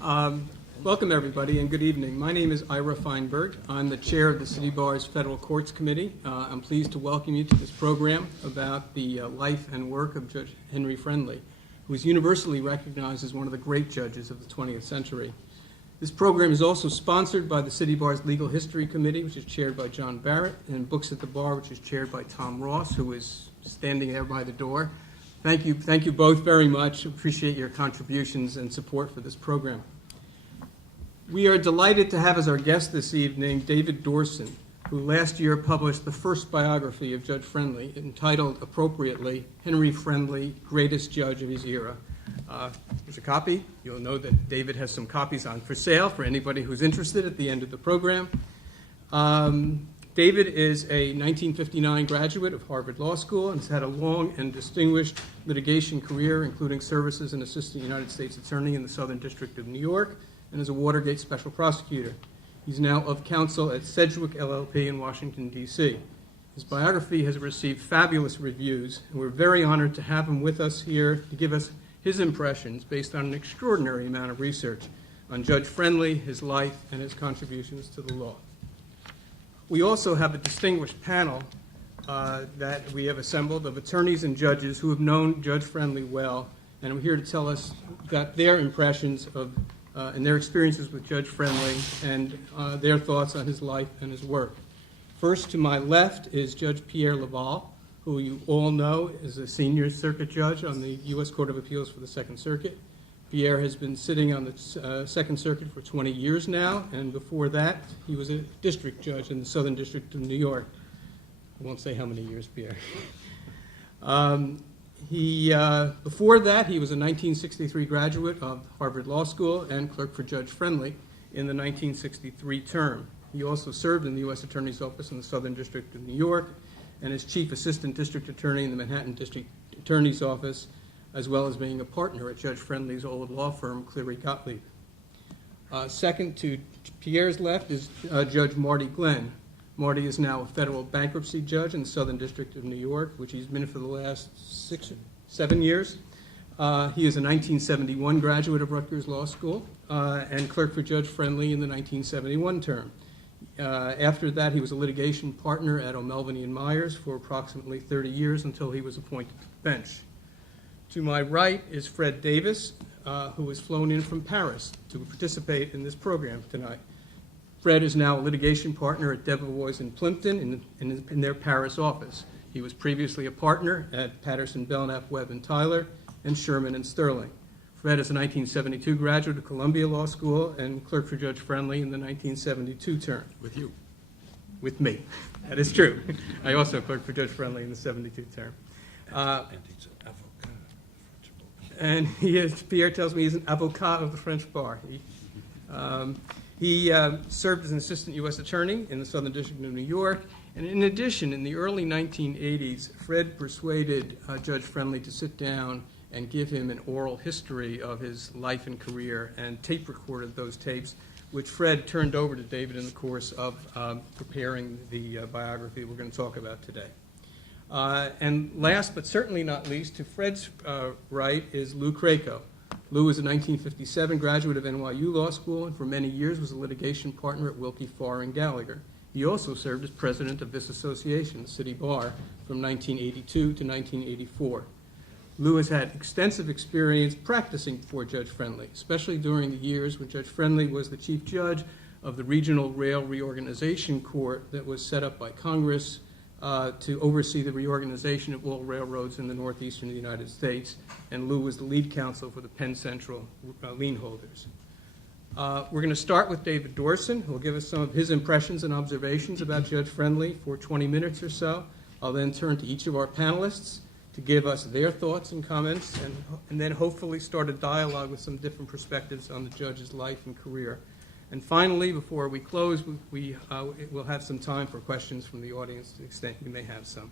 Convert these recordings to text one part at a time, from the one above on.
Welcome, everybody, and good evening. My name is Ira FEINBERG. I'm the chair of the City Bar's Federal Courts Committee. I'm pleased to welcome you to this program about the life and work of Judge Henry Friendly, who is universally recognized as one of the great judges of the 20th century. This program is also sponsored by the City Bar's Legal History Committee, which is chaired by John Barrett, and Books at the Bar, which is chaired by Tom Ross, who is standing there by the door. Thank you both very much. Appreciate your contributions and support for this program. We are delighted to have as our guest this evening David Dorsen, who last year published the first biography of Judge Friendly, entitled appropriately, Henry Friendly, Greatest Judge of His Era. Here's a copy. You'll know that David has some copies on for sale for anybody who's interested at the end of the program. David is a 1959 graduate of Harvard Law School and has had a long and distinguished litigation career, including service as an assistant United States attorney in the Southern District of New York and as a Watergate special prosecutor. He's now of counsel at Sedgwick LLP in Washington, D.C. His biography has received fabulous reviews, and we're very honored to have him with us here to give us his impressions based on an extraordinary amount of research on Judge Friendly, his life, and his contributions to the law. We also have a distinguished panel that we have assembled of attorneys and judges who have known Judge Friendly well, and are here to tell us about their impressions of and their experiences with Judge Friendly and their thoughts on his life and his work. First to my left is Judge Pierre Laval, who you all know is a senior circuit judge on the U.S. Court of Appeals for the Second Circuit. Pierre has been sitting on the Second Circuit for 20 years now, and before that, he was a district judge in the Southern District of New York. I won't say how many years, Pierre. Before that, he was a 1963 graduate of Harvard Law School and clerk for Judge Friendly in the 1963 term. He also served in the U.S. Attorney's Office in the Southern District of New York and as Chief Assistant District Attorney in the Manhattan District Attorney's Office, as well as being a partner at Judge Friendly's old law firm, Cleary Gottlieb. Second to Pierre's left is Judge Marty Glenn. Marty is now a federal bankruptcy judge in the Southern District of New York, which he's been for the last 7 years. He is a 1971 graduate of Rutgers Law School and clerk for Judge Friendly in the 1971 term. After that, he was a litigation partner at O'Melveny & Myers for approximately 30 years until he was appointed to the bench. To my right is Fred Davis, who was flown in from Paris to participate in this program tonight. Fred is now a litigation partner at Debevoise in Plimpton in their Paris office. He was previously a partner at Patterson, Belknap, Webb & Tyler, and Sherman & Sterling. Fred is a 1972 graduate of Columbia Law School and clerk for Judge Friendly in the 1972 term. With you? With me. That is true. I also clerked for Judge Friendly in the 72 term. And he's an avocat. And he is, Pierre tells me he's an avocat of the French bar. He served as an assistant U.S. attorney in the Southern District of New York. And in addition, in the early 1980s, Fred persuaded Judge Friendly to sit down and give him an oral history of his life and career and tape recorded those tapes, which Fred turned over to David in the course of preparing the biography we're going to talk about today. And last but certainly not least, to Fred's right is Lou Krakow. Lou was a 1957 graduate of NYU Law School and for many years was a litigation partner at Willkie, Farr, and Gallagher. He also served as president of this association, the City Bar, from 1982 to 1984. Lou has had extensive experience practicing before Judge Friendly, especially during the years when Judge Friendly was the chief judge of the Regional Rail Reorganization Court that was set up by Congress to oversee the reorganization of all railroads in the northeastern United States, and Lou was the lead counsel for the Penn Central lien holders. We're going to start with David Dorsen, who will give us some of his impressions and observations about Judge Friendly for 20 minutes or so. I'll then turn to each of our panelists to give us their thoughts and comments, and then hopefully start a dialogue with some different perspectives on the judge's life and career. And finally, before we close, we'll have some time for questions from the audience to the extent you may have some.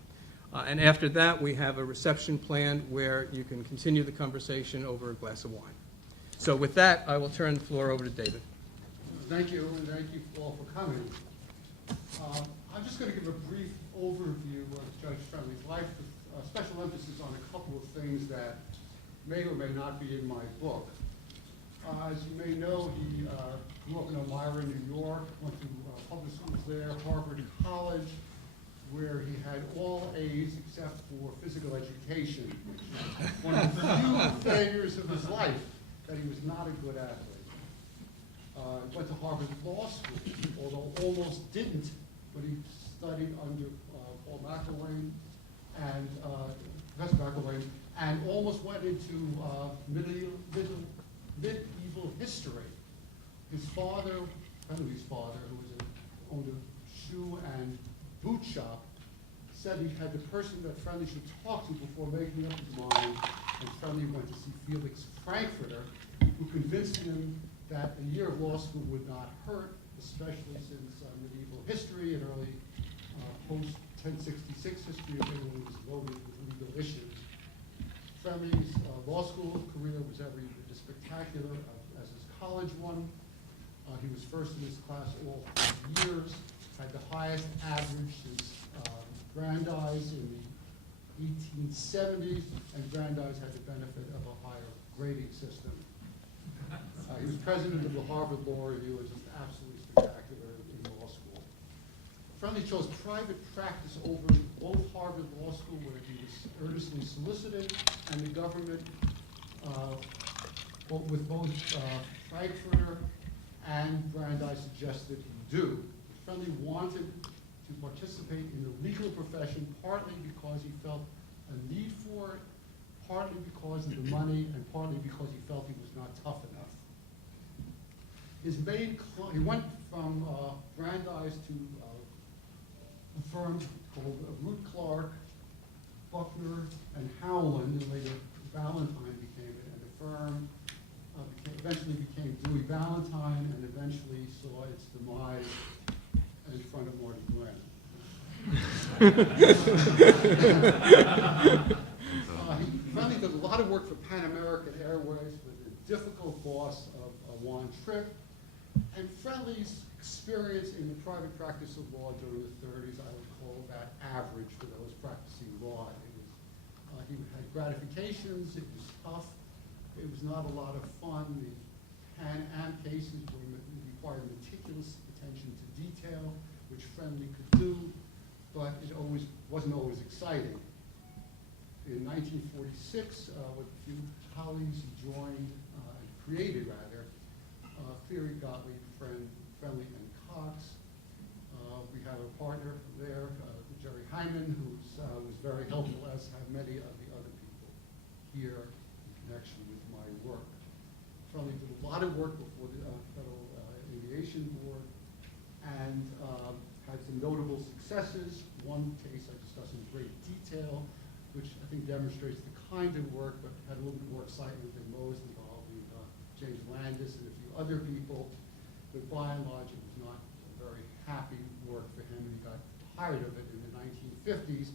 And after that, we have a reception planned where you can continue the conversation over a glass of wine. So with that, I will turn the floor over to David. Thank you, and thank you all for coming. I'm just going to give a brief overview of Judge Friendly's life with special emphasis on a couple of things that may or may not be in my book. As you may know, he grew up in Elmira, New York, went to public schools there, Harvard College, where he had all A's except for physical education, which is one of the few failures of his life, that he was not a good athlete. Went to Harvard Law School, although almost didn't, but he studied under Paul McElwain and Professor McElwain, and almost went into medieval history. His father, Henry's father, who owned a shoe and boot shop, said he had the person that Friendly should talk to before making up his mind, and Friendly went to see Felix Frankfurter, who convinced him that a year of law school would not hurt, especially since medieval history and early post-1066 history of England was loaded with legal issues. Friendly's law school career was every bit as spectacular as his college one. He was first in his class all 4 years, had the highest average since Brandeis in the 1870s, and Brandeis had the benefit of a higher grading system. He was president of the Harvard Law Review, which was absolutely spectacular in law school. Friendly chose private practice over both Harvard Law School, where he was earnestly solicited, and the government, with both Frankfurter and Brandeis suggested he do. Friendly wanted to participate in the legal profession, partly because he felt a need for it, partly because of the money, and partly because he felt he was not tough enough. He went from Brandeis to a firm called Root Clark, Buckner, and Howland, and later Valentine became it, and the firm eventually became Dewey Valentine, and eventually saw its demise in front of Marty Glenn. He finally did a lot of work for Pan American Airways with the difficult boss of Juan Tripp. And Friendly's experience in the private practice of law during the 30s, I would call that average for those practicing law. He had gratifications, it was tough, it was not a lot of fun. The Pan Am cases required meticulous attention to detail, which Friendly could do, but it wasn't always exciting. In 1946, with a few colleagues, he joined, created rather, Cleary, Gottlieb, Friendly, and Cox. We have a partner there, Jerry Hyman, who was very helpful, as have many of the other people here in connection with my work. Friendly did a lot of work before the Federal Aviation Board, and had some notable successes. One case I discuss in great detail, which I think demonstrates the kind of work, but had a little bit more excitement than most, involving James Landis and a few other people. But by and large, it was not a very happy work for him, and he got tired of it in the 1950s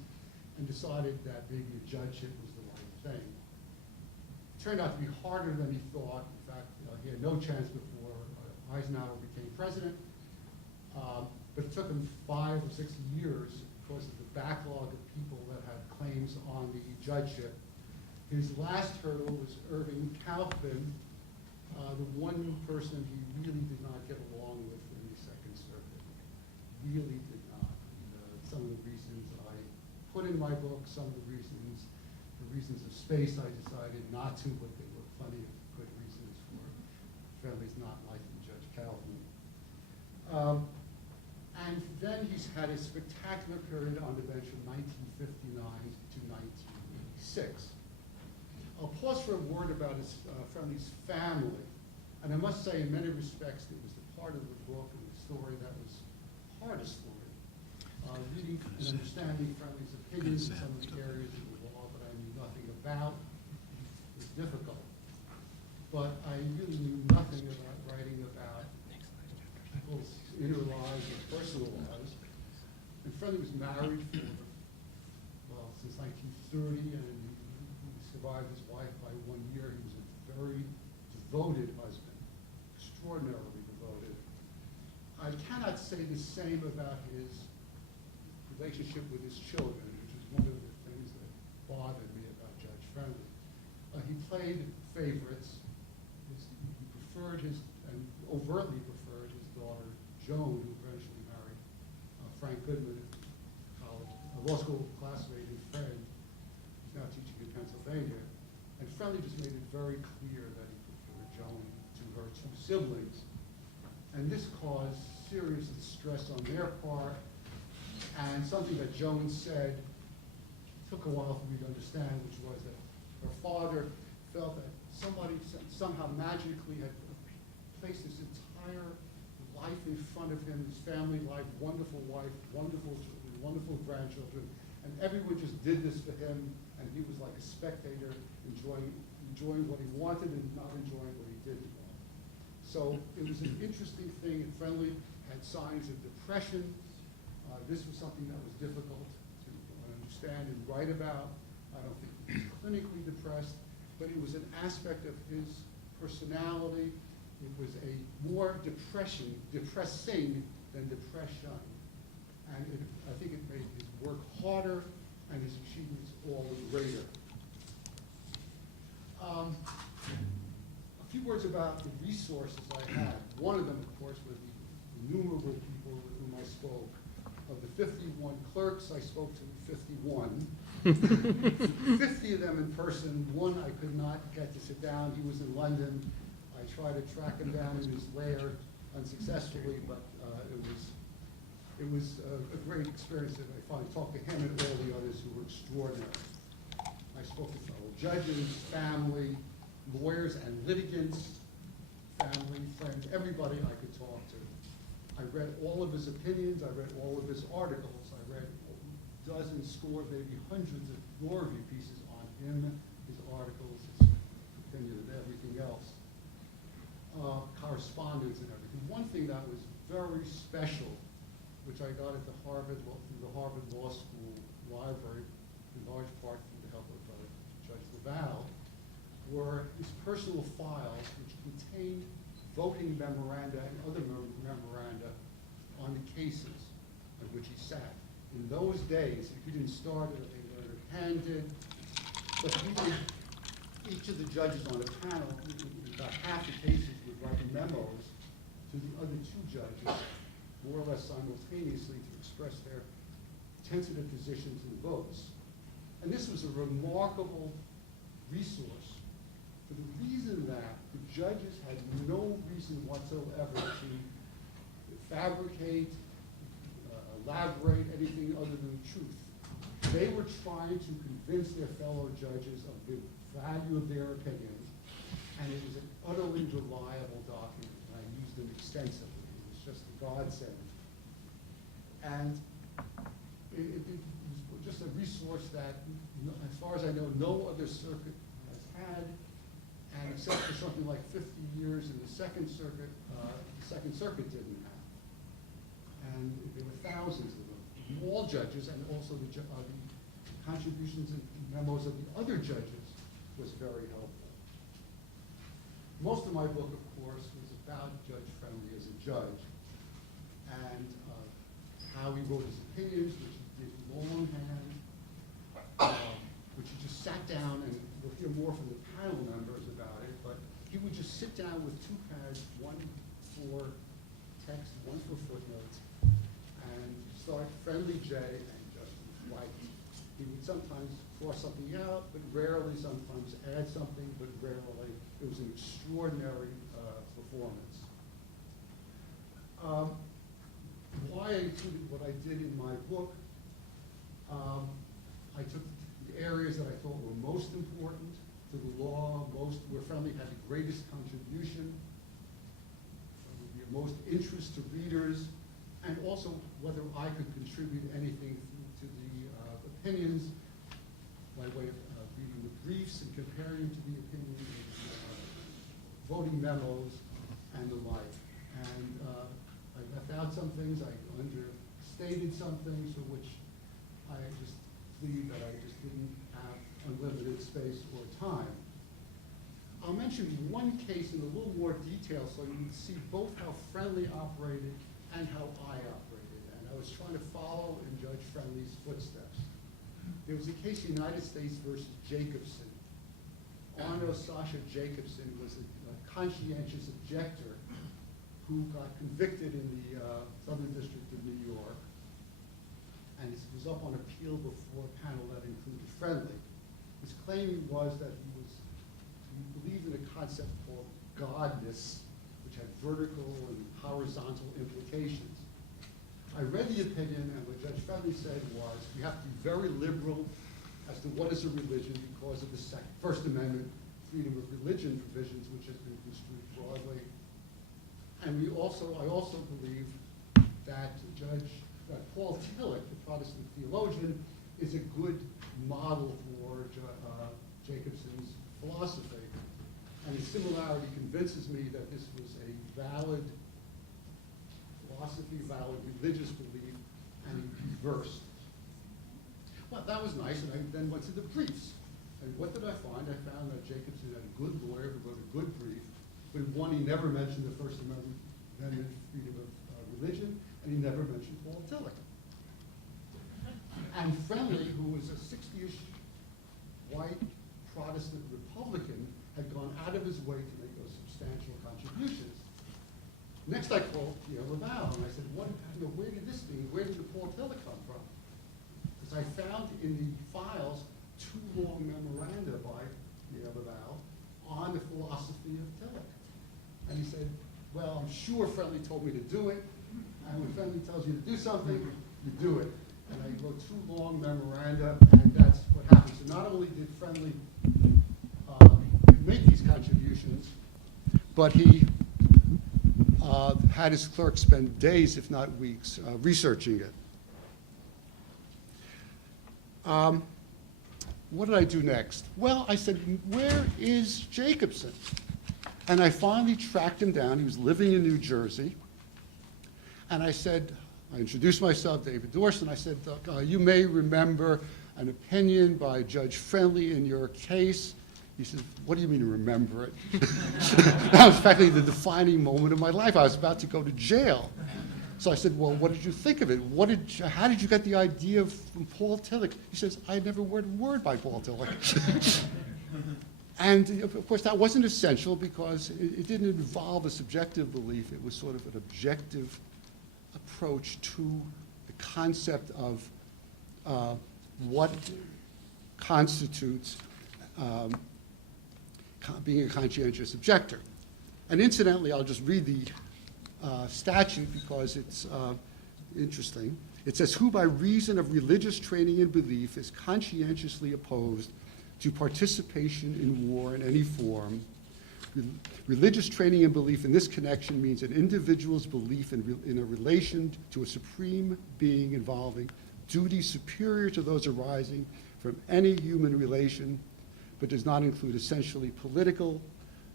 and decided that maybe a judgeship was the right thing. It turned out to be harder than he thought. In fact, he had no chance before Eisenhower became president. But it took him 5 or 6 years because of the backlog of people that had claims on the judgeship. His last hurdle was Irving Kaufman, the one person he really did not get along with in the Second Circuit. Really did not. Some of the reasons I put in my book, some of the reasons of space I decided not to, but there were plenty of good reasons for Friendly's not liking Judge Kaufman. And then he's had a spectacular period on the bench from 1959 to 1986. I'll pause for a word about his Friendly's family. And I must say, in many respects, it was the part of the book and the story that was hardest for me. Reading and understanding Friendly's opinions in some of the areas of the law that I knew nothing about was difficult. But I really knew nothing about writing about people's inner lives and personal lives. And Friendly was married for, since 1930, and he survived his wife by 1 year. He was a very devoted husband, extraordinarily devoted. I cannot say the same about his relationship with his children, which is one of the things that bothered me about Judge Friendly. He played favorites. He preferred his, and overtly preferred his daughter, Joan, who eventually married Frank Goodman, a law school classmate and friend, who's now teaching in Pennsylvania. And Friendly just made it very clear that he preferred Joan to her two siblings. And this caused serious distress on their part, and something that Joan said took a while for me to understand, which was that her father felt that somebody somehow magically had placed his entire life in front of him, his family life, wonderful wife, wonderful children, wonderful grandchildren, and everyone just did this for him, and he was like a spectator, enjoying what he wanted and not enjoying what he didn't want. So it was an interesting thing, and Friendly had signs of depression. This was something that was difficult to understand and write about. I don't think he was clinically depressed, but it was an aspect of his personality. It was a more depressing than depression. And I think it made his work harder and his achievements all the greater. A few words about the resources I had. One of them, of course, was the innumerable people with whom I spoke. Of the 51 clerks, I spoke to 51. 50 of them in person. One I could not get to sit down. He was in London. I tried to track him down in his lair unsuccessfully, but it was a great experience that I finally talked to him and all the others who were extraordinary. I spoke to fellow judges, family, lawyers and litigants, family, friends, everybody I could talk to. I read all of his opinions, I read all of his articles, I read dozens, scores, maybe hundreds of law review pieces on him, his articles, his opinion and everything else. Correspondence and everything. One thing that was very special, which I got at the through the Harvard Law School library, in large part through the help of Judge LEVAL, were his personal files, which contained voting memoranda and other memoranda on the cases on which he sat. In those days, if you didn't start it, they were handed, but each of the judges on the panel, about half the cases, would write memos to the other two judges, more or less simultaneously, to express their tentative positions and votes. And this was a remarkable resource for the reason that the judges had no reason whatsoever to fabricate, elaborate anything other than the truth. They were trying to convince their fellow judges of the value of their opinions, and it was an utterly reliable document, and I used them extensively. It was just a godsend. And it was just a resource that, as far as I know, no other circuit has had, and except for something like 50 years in the Second Circuit didn't have. And there were thousands of them, all judges, and also the contributions and memos of the other judges was very helpful. Most of my book, of course, was about Judge Friendly as a judge, and how he wrote his opinions, which he did longhand, which he just sat down, and we'll hear more from the panel members about it, but he would just sit down with two pads, one for text, one for footnotes, and start Friendly J and just write. He would sometimes cross something out, but rarely, sometimes add something, but rarely. It was an extraordinary performance. Why I included what I did in my book, I took the areas that I thought were most important to the law, where Friendly had the greatest contribution, would be of most interest to readers, and also whether I could contribute anything to the opinions by way of reading the briefs and comparing to the opinions, voting memos, and the like. And I left out some things, I understated some things for which I just plead that I just didn't have unlimited space or time. I'll mention one case in a little more detail so you can see both how Friendly operated and how I operated. And I was trying to follow in Judge Friendly's footsteps. There was a case, United States versus Jacobson, Arno Sasha Jacobson was a conscientious objector who got convicted in the Southern District of New York, and he was up on appeal before a panel that included Friendly. His claim was that he believed in a concept called godness, which had vertical and horizontal implications. I read the opinion, and what Judge Friendly said was, we have to be very liberal as to what is a religion because of the First Amendment freedom of religion provisions, which has been construed broadly. And I also believe that Paul Tillich, the Protestant theologian, is a good model for Jacobson's philosophy. And the similarity convinces me that this was a valid philosophy, valid religious belief, and he reversed. Well, that was nice, and I then went to the briefs. And what did I find? I found that Jacobson had a good lawyer who wrote a good brief, but one, he never mentioned the First Amendment freedom of religion, and he never mentioned Paul Tillich. And Friendly, who was a 60-ish white Protestant Republican, had gone out of his way to make those substantial contributions. Next, I called Pierre Laval, and I said, where did this mean? Where did the Paul Tillich come from? Because I found in the files 2 long memoranda by Pierre Laval on the philosophy of Tillich. And he said, well, I'm sure Friendly told me to do it, and when Friendly tells you to do something, you do it. And I wrote 2 long memoranda, and that's what happened. So not only did Friendly make these contributions, but he had his clerk spend days, if not weeks, researching it. What did I do next? Well, I said, where is Jacobson? And I finally tracked him down. He was living in New Jersey. And I said, I introduced myself, David Dorsen. I said, you may remember an opinion by Judge Friendly in your case. He says, what do you mean remember it? That was practically the defining moment of my life. I was about to go to jail. So I said, well, what did you think of it? How did you get the idea from Paul Tillich? He says, I had never read a word by Paul Tillich. And of course, that wasn't essential because it didn't involve a subjective belief. It was sort of an objective approach to the concept of what constitutes being a conscientious objector. And incidentally, I'll just read the statute because it's interesting. It says, who by reason of religious training and belief is conscientiously opposed to participation in war in any form. Religious training and belief in this connection means an individual's belief in a relation to a supreme being involving duties superior to those arising from any human relation, but does not include essentially political,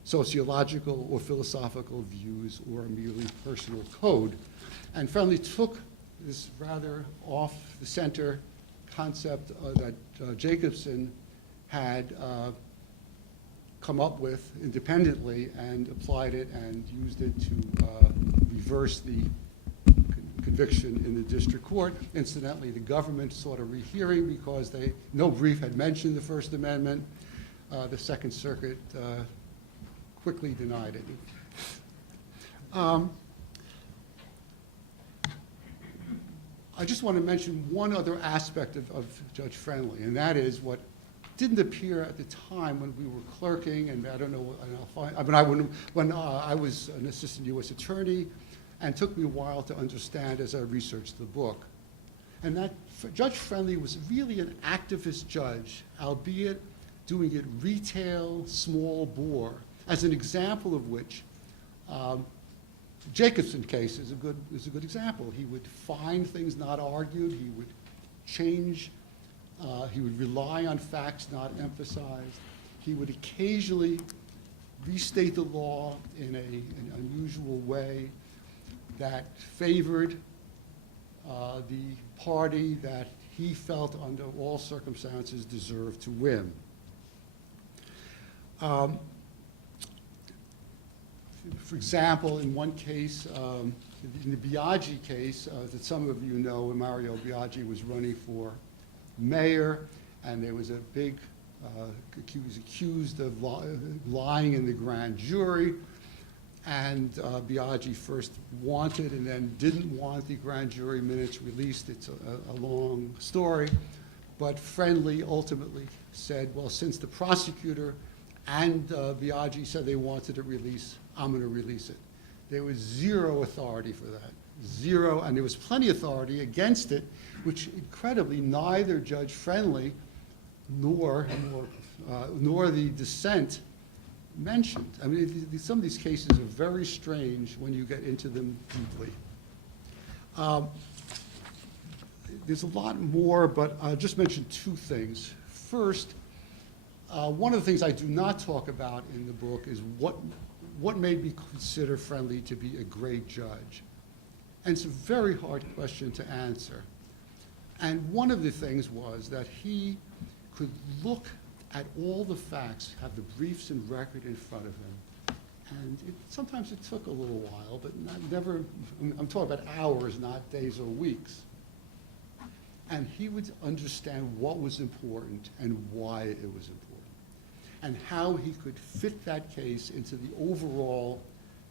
sociological, or philosophical views or a merely personal code. And Friendly took this rather off-the-center concept that Jacobson had come up with independently and applied it and used it to reverse the conviction in the district court. Incidentally, the government sought a rehearing because no brief had mentioned the First Amendment. The Second Circuit quickly denied it. I just want to mention one other aspect of Judge Friendly, and that is what didn't appear at the time when we were clerking, and I don't know, when I was an assistant U.S. attorney, and took me a while to understand as I researched the book. And that Judge Friendly was really an activist judge, albeit doing it retail, small bore, as an example of which Jacobson case is a good example. He would find things not argued, he would change, he would rely on facts not emphasized, he would occasionally restate the law in an unusual way that favored the party that he felt under all circumstances deserved to win. For example, in one case, in the Biaggi case, that some of you know, Mario Biaggi was running for mayor, and there was a big He was accused of lying in the grand jury, and Biaggi first wanted and then didn't want the grand jury minutes released. It's a long story, but Friendly ultimately said, well, since the prosecutor and Biaggi said they wanted it released, I'm going to release it. There was zero authority for that, zero, and there was plenty of authority against it, which incredibly neither Judge Friendly nor the dissent mentioned. I mean, some of these cases are very strange when you get into them deeply. There's a lot more, but I'll just mention two things. First, one of the things I do not talk about in the book is what made me consider Friendly to be a great judge. And it's a very hard question to answer. And one of the things was that he could look at all the facts, have the briefs and record in front of him. And sometimes it took a little while, but never, I'm talking about hours, not days or weeks. And he would understand what was important and why it was important, and how he could fit that case into the overall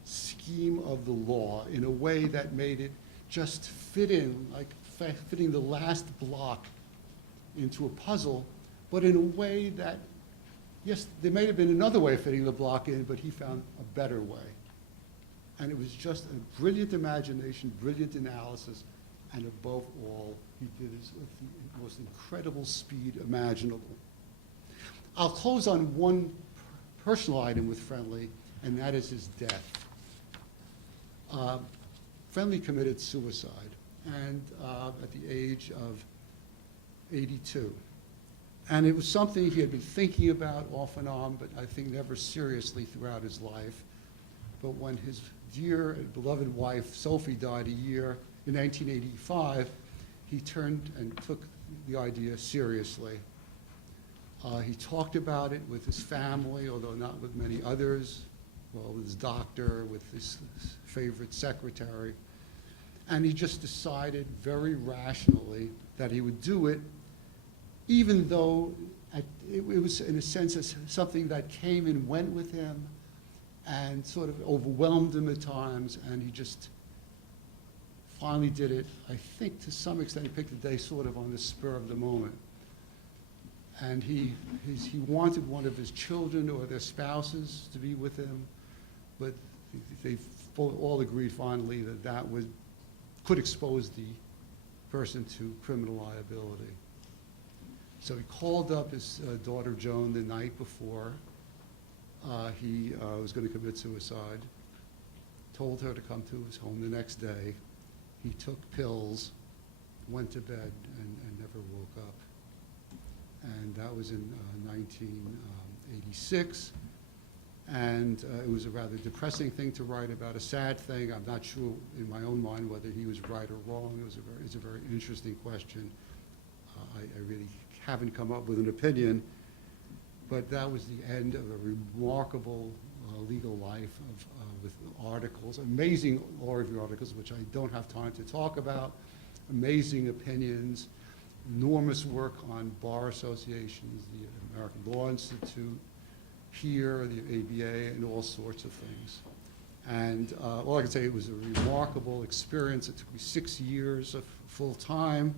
scheme of the law in a way that made it just fit in, like fitting the last block into a puzzle, but in a way that, yes, there may have been another way of fitting the block in, but he found a better way. And it was just a brilliant imagination, brilliant analysis, and above all, he did it with the most incredible speed imaginable. I'll close on one personal item with Friendly, and that is his death. Friendly committed suicide, and at the age of 82. And it was something he had been thinking about off and on, but I think never seriously throughout his life. But when his dear and beloved wife, Sophie, died a year in 1985, he turned and took the idea seriously. He talked about it with his family, although not with many others, well, with his doctor, with his favorite secretary. And he just decided very rationally that he would do it, even though it was, in a sense, something that came and went with him and sort of overwhelmed him at times, and he just finally did it. I think to some extent he picked the day sort of on the spur of the moment. And he wanted one of his children or their spouses to be with him, but they all agreed finally that that could expose the person to criminal liability. So he called up his daughter Joan the night before he was going to commit suicide, told her to come to his home the next day. He took pills, went to bed, and never woke up. And that was in 1986. And it was a rather depressing thing to write about, a sad thing. I'm not sure in my own mind whether he was right or wrong. It's a very interesting question. I really haven't come up with an opinion, but that was the end of a remarkable legal life with articles, amazing law review articles, which I don't have time to talk about, amazing opinions, enormous work on bar associations, the American Law Institute, here, the ABA, and all sorts of things. And all I can say, it was a remarkable experience. It took me 6 years of full time,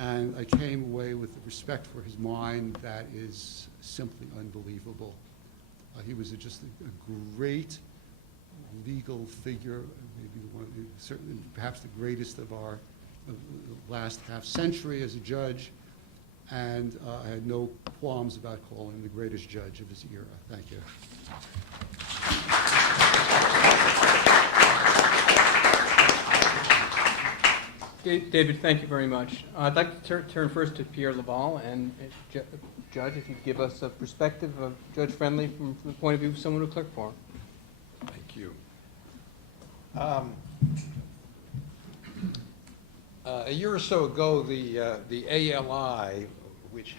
and I came away with the respect for his mind that is simply unbelievable. He was just a great legal figure, maybe certainly perhaps the greatest of our last half century as a judge, and I had no qualms about calling him the greatest judge of his era. Thank you. David, thank you very much. I'd like to turn first to Pierre Laval, and Judge, if you'd give us a perspective of Judge Friendly from the point of view of someone who clerked for him. Thank you. A year or so ago, the ALI, which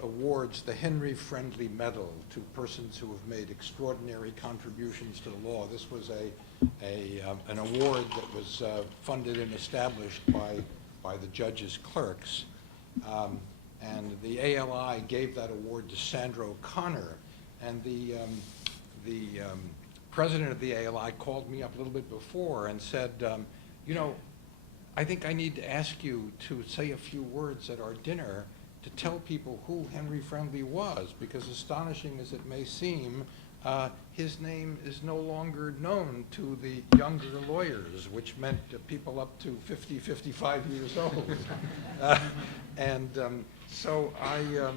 awards the Henry Friendly Medal to persons who have made extraordinary contributions to the law. This was an award that was funded and established by the judges' clerks. And the ALI gave that award to Sandra O'Connor. And the president of the ALI called me up a little bit before and said, you know, I think I need to ask you to say a few words at our dinner to tell people who Henry Friendly was, because astonishing as it may seem, his name is no longer known to the younger lawyers, which meant people up to 50, 55 years old. So I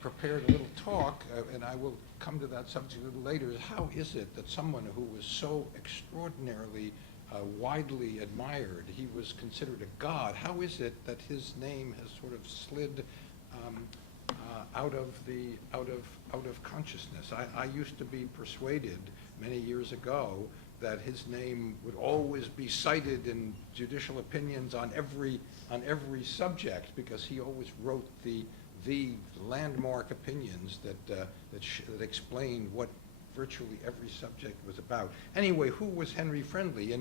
prepared a little talk, and I will come to that subject a little later. How is it that someone who was so extraordinarily widely admired, he was considered a god, how is it that his name has sort of slid out of consciousness? I used to be persuaded many years ago that his name would always be cited in judicial opinions on every subject, because he always wrote the landmark opinions that explained what virtually every subject was about. Anyway, who was Henry Friendly?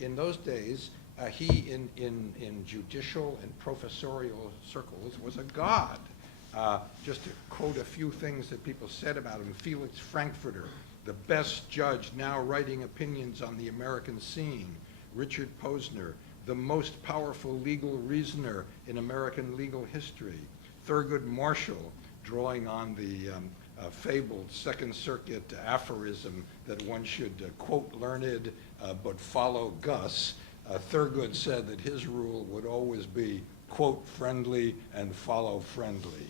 In those days, he in judicial and professorial circles was a god. Just to quote a few things that people said about him: Felix Frankfurter, the best judge now writing opinions on the American scene; Richard Posner, the most powerful legal reasoner in American legal history; Thurgood Marshall, drawing on the fabled Second Circuit aphorism that one should quote learned but follow Gus. Thurgood said that his rule would always be quote friendly and follow friendly.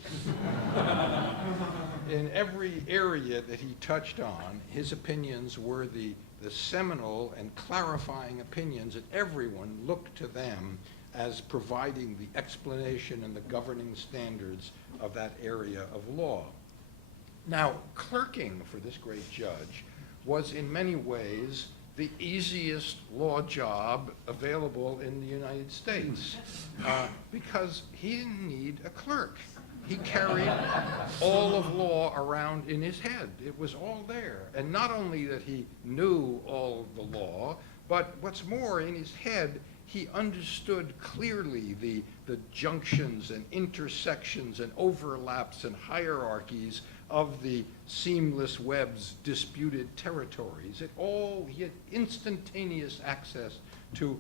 In every area that he touched on, his opinions were the seminal and clarifying opinions, and everyone looked to them as providing the explanation and the governing standards of that area of law. Now, clerking for this great judge was in many ways the easiest law job available in the United States, because he didn't need a clerk. He carried all of law around in his head. It was all there. And not only that he knew all of the law, but what's more, in his head, he understood clearly the junctions and intersections and overlaps and hierarchies of the seamless web's disputed territories. He had instantaneous access to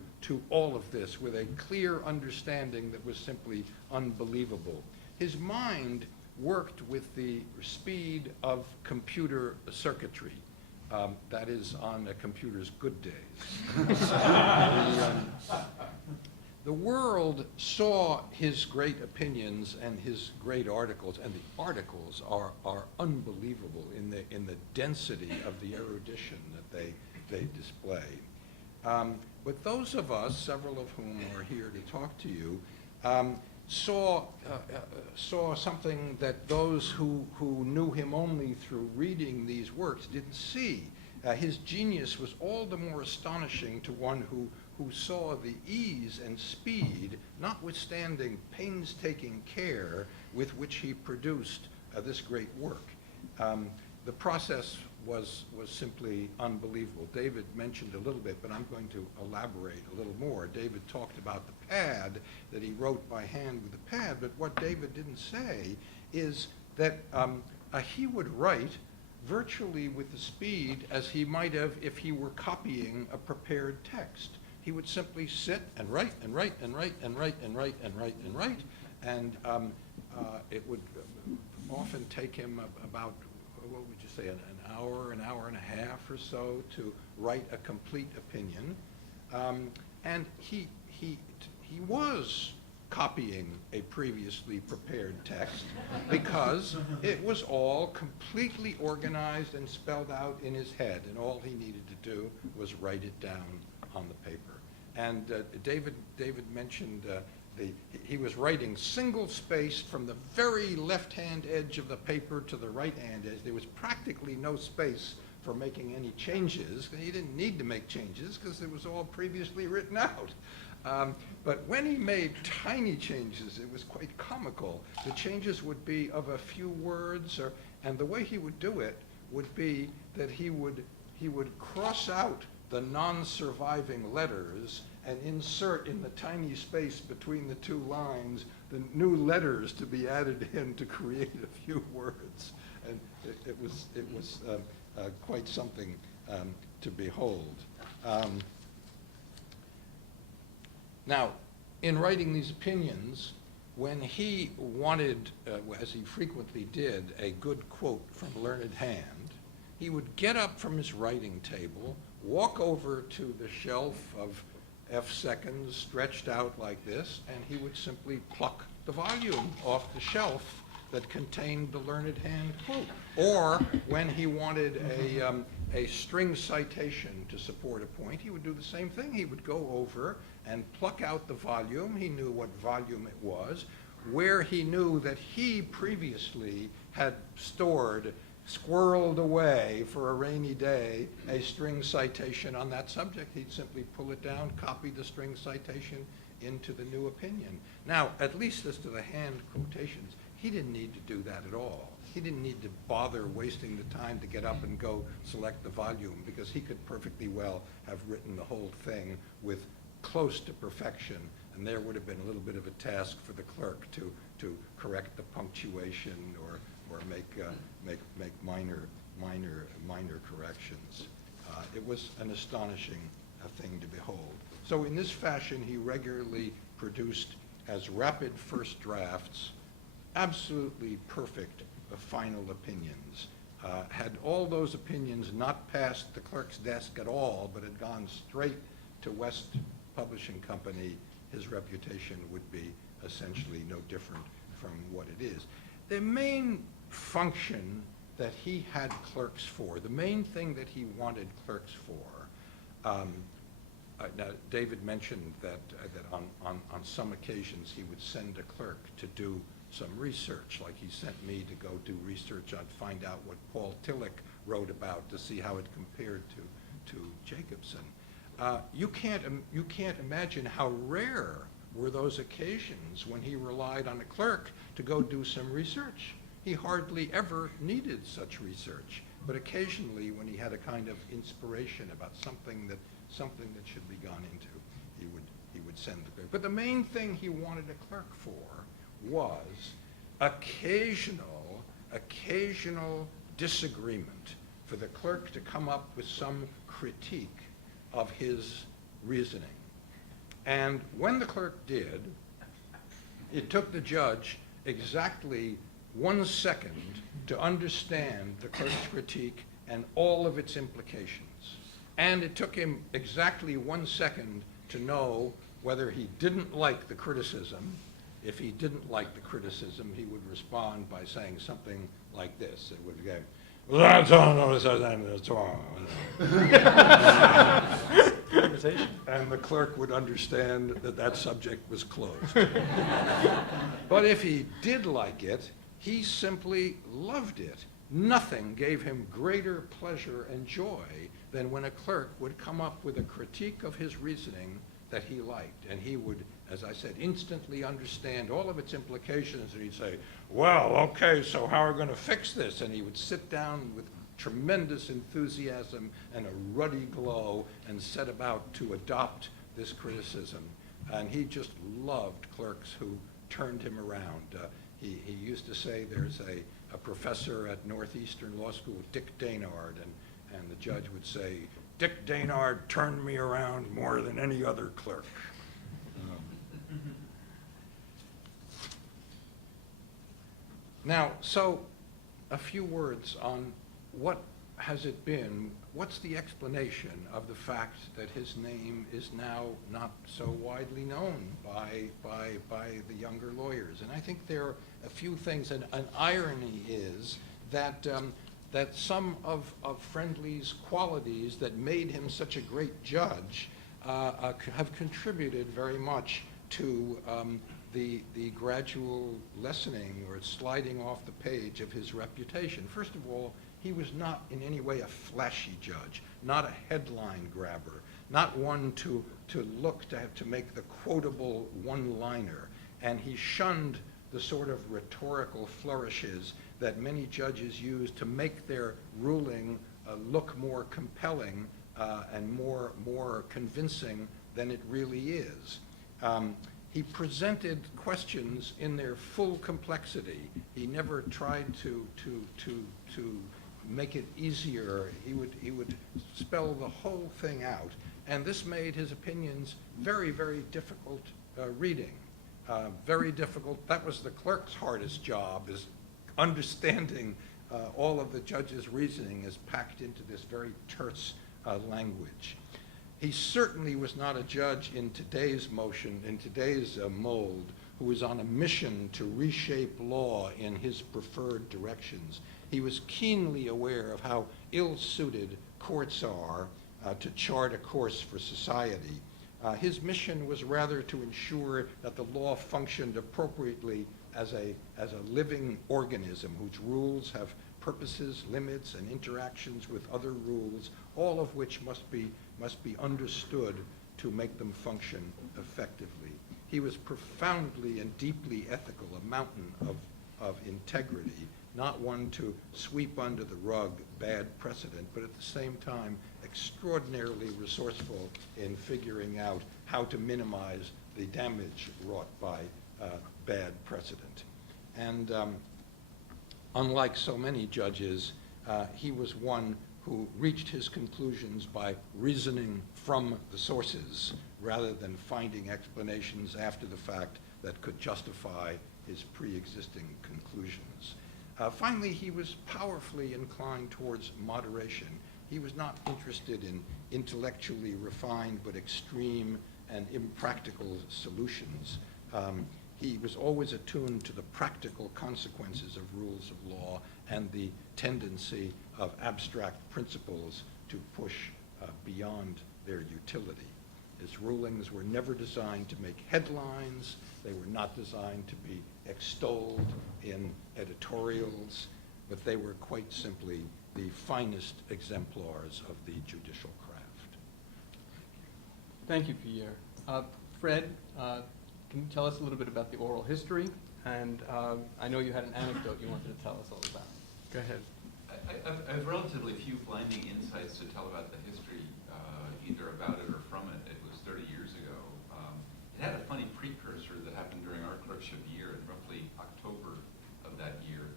all of this with a clear understanding that was simply unbelievable. His mind worked with the speed of computer circuitry. That is, on a computer's good days. The world saw his great opinions and his great articles, and the articles are unbelievable in the density of the erudition that they display. But those of us, several of whom are here to talk to you, saw something that those who knew him only through reading these works didn't see. His genius was all the more astonishing to one who saw the ease and speed, notwithstanding painstaking care, with which he produced this great work. The process was simply unbelievable. David mentioned a little bit, but I'm going to elaborate a little more. David talked about the pad, that he wrote by hand with the pad, but what David didn't say is that he would write virtually with the speed as he might have if he were copying a prepared text. He would simply sit and write and write and write and write and write and write and write, and it would often take him about, what would you say, an hour and a half or so to write a complete opinion. And he was copying a previously prepared text because it was all completely organized and spelled out in his head, and all he needed to do was write it down on the paper. And David mentioned he was writing single-spaced from the very left-hand edge of the paper to the right-hand edge. There was practically no space for making any changes. He didn't need to make changes because it was all previously written out. But when he made tiny changes, it was quite comical. The changes would be of a few words, and the way he would do it would be that he would cross out the non-surviving letters and insert in the tiny space between the two lines the new letters to be added in to create a few words. And it was quite something to behold. Now, in writing these opinions, when he wanted, as he frequently did, a good quote from learned hand, he would get up from his writing table, walk over to the shelf of F-seconds stretched out like this, and he would simply pluck the volume off the shelf that contained the learned hand quote. Or when he wanted a string citation to support a point, he would do the same thing. He would go over and pluck out the volume. He knew what volume it was, where he knew that he previously had stored, squirreled away for a rainy day, a string citation on that subject. He'd simply pull it down, copy the string citation into the new opinion. Now, at least as to the hand quotations, he didn't need to do that at all. He didn't need to bother wasting the time to get up and go select the volume, because he could perfectly well have written the whole thing with close to perfection, and there would have been a little bit of a task for the clerk to correct the punctuation or make minor corrections. It was an astonishing thing to behold. So in this fashion, he regularly produced as rapid first drafts absolutely perfect final opinions. Had all those opinions not passed the clerk's desk at all, but had gone straight to West Publishing Company, his reputation would be essentially no different from what it is. The main function that he had clerks for, the main thing that he wanted clerks for, now David mentioned that on some occasions he would send a clerk to do some research, like he sent me to go do research on find out what Paul Tillich wrote about to see how it compared to Jacobson. You can't imagine how rare were those occasions when he relied on a clerk to go do some research. He hardly ever needed such research, but occasionally when he had a kind of inspiration about something that should be gone into, he would send the clerk. But the main thing he wanted a clerk for was occasional disagreement, for the clerk to come up with some critique of his reasoning. And when the clerk did, it took the judge exactly 1 second to understand the clerk's critique and all of its implications. And it took him exactly 1 second to know whether he didn't like the criticism. If he didn't like the criticism, he would respond by saying something like this. It would go, that's wrong. And the clerk would understand that that subject was closed. But if he did like it, he simply loved it. Nothing gave him greater pleasure and joy than when a clerk would come up with a critique of his reasoning that he liked. And he would, as I said, instantly understand all of its implications, and he'd say, well, okay, so how are we going to fix this? And he would sit down with tremendous enthusiasm and a ruddy glow and set about to adopt this criticism. And he just loved clerks who turned him around. He used to say there's a professor at Northeastern Law School, Dick Daynard, and the judge would say, Dick Daynard turned me around more than any other clerk. Now, so a few words on what has it been, what's the explanation of the fact that his name is now not so widely known by the younger lawyers? And I think there are a few things, and an irony is that that some of Friendly's qualities that made him such a great judge have contributed very much to the gradual lessening or sliding off the page of his reputation. First of all, he was not in any way a flashy judge, not a headline grabber, not one to make the quotable one-liner, and he shunned the sort of rhetorical flourishes that many judges use to make their ruling look more compelling and more convincing than it really is. He presented questions in their full complexity. He never tried to make it easier. He would spell the whole thing out, and this made his opinions very, very difficult reading. Very difficult. That was the clerk's hardest job, is understanding all of the judge's reasoning is packed into this very terse language. He certainly was not a judge in today's mold, who was on a mission to reshape law in his preferred directions. He was keenly aware of how ill-suited courts are to chart a course for society. His mission was rather to ensure that the law functioned appropriately as a living organism whose rules have purposes, limits, and interactions with other rules, all of which must be understood to make them function effectively. He was profoundly and deeply ethical, a mountain of integrity, not one to sweep under the rug bad precedent, but at the same time extraordinarily resourceful in figuring out how to minimize the damage wrought by bad precedent. And unlike so many judges, he was one who reached his conclusions by reasoning from the sources rather than finding explanations after the fact that could justify his pre-existing conclusions. Finally, he was powerfully inclined towards moderation. He was not interested in intellectually refined but extreme and impractical solutions. He was always attuned to the practical consequences of rules of law and the tendency of abstract principles to push beyond their utility. His rulings were never designed to make headlines. They were not designed to be extolled in editorials, but they were quite simply the finest exemplars of the judicial craft. Thank you, Pierre. Fred, can you tell us a little bit about the oral history? And I know you had an anecdote you wanted to tell us all about. Go ahead. I have relatively few blinding insights to tell about the history, either about it or from it. It was 30 years ago. It had a funny precursor that happened during our clerkship year in roughly October of that year.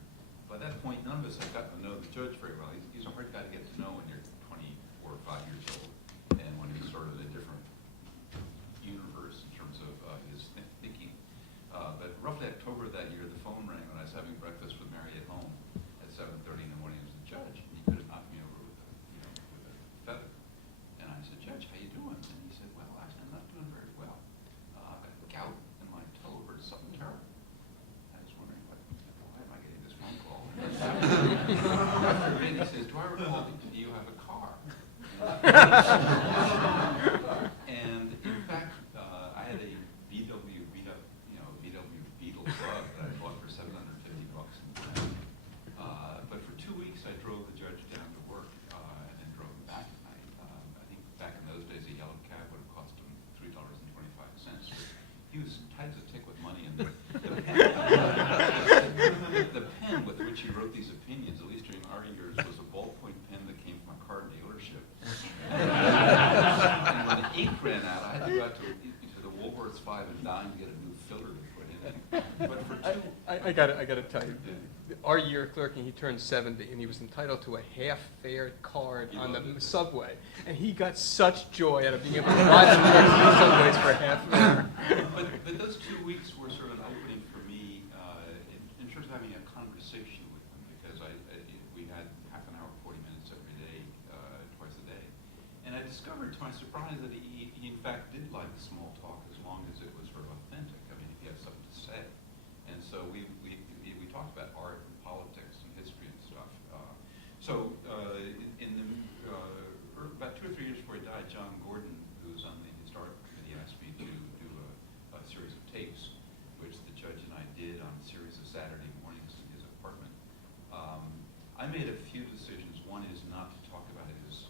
By that point, none of us had gotten to know the judge very well. He's a hard guy to get to know when you're 24 or 5 years old, and when he's sort of in a different universe in terms of his thinking. But roughly October of that year, the phone rang when I was having breakfast with Mary at home at 7:30 in the morning. It was the judge, and he could have knocked me over with a feather. And I said, "Judge, how you doing?" And he said, "Well, actually, I'm not doing very well. I've got gout in my toe, or something terrible." I was wondering, why am I getting this phone call? After a minute, he says, "Do I recall, do you have a car?" And in fact, I had a VW Beetle truck that I bought for $750 in time. But for 2 weeks, I drove the judge down to work and then drove him back at night. I think back in those days, a yellow cab would have cost him $3.25. He was tight as a tick with money, and the pen with which he wrote these opinions, at least during our years, was a ballpoint pen that came from a car dealership. And when the ink ran out, I had to go out to the Woolworths 5 and dime to get a new filler to put in it. But for I gotta tell you, our year clerking, he turned 70, and he was entitled to a half-fare card on the subway, and he got such joy out of being able to ride the subways for half-fare. But those 2 weeks were sort of an opening for me in terms of having a conversation with him, because we had half an hour, 40 minutes every day, twice a day. And I discovered to my surprise that he in fact did like small talk as long as it was sort of authentic. I mean, if he had something to say. And so we talked about art and politics and history and stuff. About 2 or 3 years before he died, John Gordon, who was on the historic committee, asked me to do a series of tapes, which the judge and I did on a series of Saturday mornings in his apartment. I made a few decisions. One is not to talk about his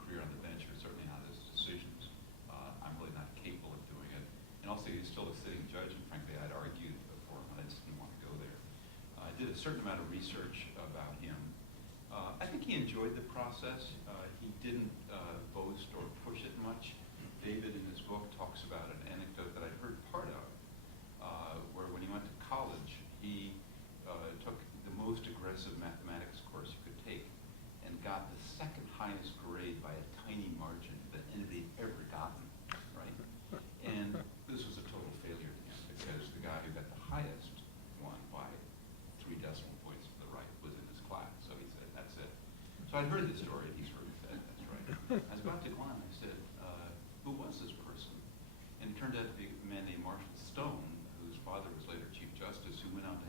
career on the bench, or certainly not his decisions. I'm really not capable of doing it. And also, he's still a sitting judge, and frankly, I'd argued before him, I just didn't want to go there. I did a certain amount of research about him. I think he enjoyed the process. He didn't boast or push it much. David, in his book, talks about an anecdote that I'd heard part of, where when he went to college, he took the most aggressive mathematics course you could take and got the second highest grade by a tiny margin that anybody had ever gotten, right? And this was a total failure to him because the guy who got the highest one by 3 decimal points to the right was in his class. So he said, that's it. So I'd heard this story, and he sort of said, that's right. I was about to go on, I said, who was this person? And it turned out to be a man named Marshall Stone, whose father was later Chief Justice, who went on to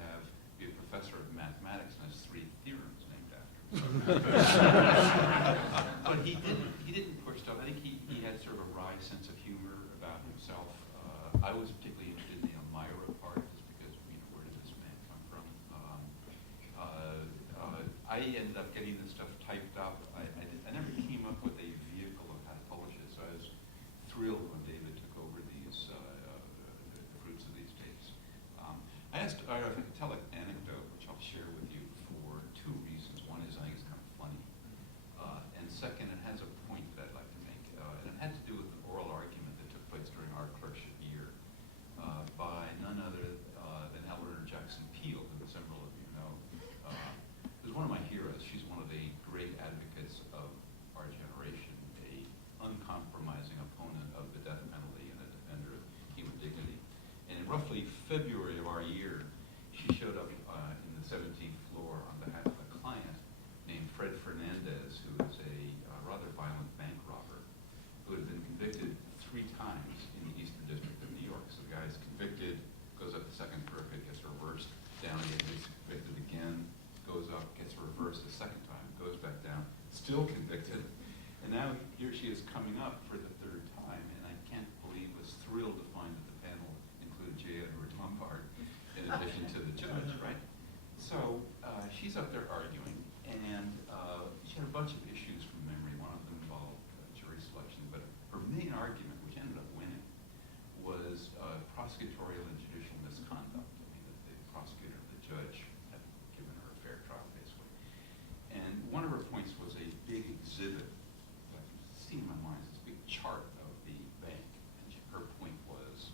be a professor of mathematics and has 3 theorems named after him. But he didn't push stuff. I think he had sort of a wry sense of humor about himself. I was particularly interested in the Elmira part, just because, where did this man come from? I ended up getting this stuff typed up. I never came up with a vehicle of how to publish it, so I was thrilled when David took over these the fruits of these days. I asked Ira if I could tell an anecdote, which I'll share with you for 2 reasons. One is I think it's kind of funny, and second, it has a point that I'd like to make, and it had to do with an oral argument that took place during our clerkship year by none other than Eleanor Jackson Peele, who several of you know. Who's one of my heroes. She's one of the great advocates of our generation, a uncompromising opponent of the death penalty and a defender of human dignity. And in roughly February of our year, she showed up in the 17th floor on behalf of a client named Fred Fernandez, who is a rather violent bank robber who had been convicted 3 times in the Eastern District of New York. So the guy is convicted, goes up to Second Circuit, gets reversed, down again, gets convicted again, goes up, gets reversed a second time, goes back down, still convicted. And now here she is coming up for the 3rd time, and I can't believe, was thrilled to find that the panel included J. Edward Lombard in addition to the judge, right? So she's up there arguing, and she had a bunch of issues from memory. One of them involved jury selection, but her main argument, which ended up winning, was prosecutorial and judicial misconduct. I mean, that the prosecutor and the judge had given her a fair trial, basically. And one of her points was a big exhibit that I've seen in my mind, this big chart of the bank. And her point was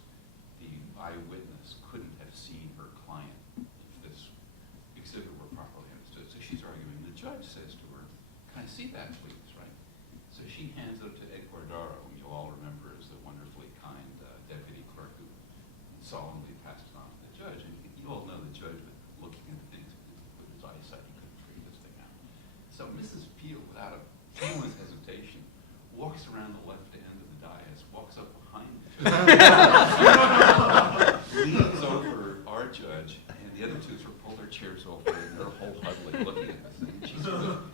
the eyewitness couldn't have seen her client if this exhibit were properly understood. So she's arguing. The judge says to her, "Can I see that, please?" Right? So she hands it up to Ed Guardaro, whom you'll all remember as the wonderfully kind deputy clerk who solemnly passed it on to the judge. And you all know the judge, but looking at things with his eyesight, he couldn't figure this thing out. So Mrs. Peele, without a moment's hesitation, walks around the left end of the dais, walks up behind the judge, leans over our judge, and the other 2 sort of pull their chairs over, and they're wholeheartedly looking at this thing. She sort of,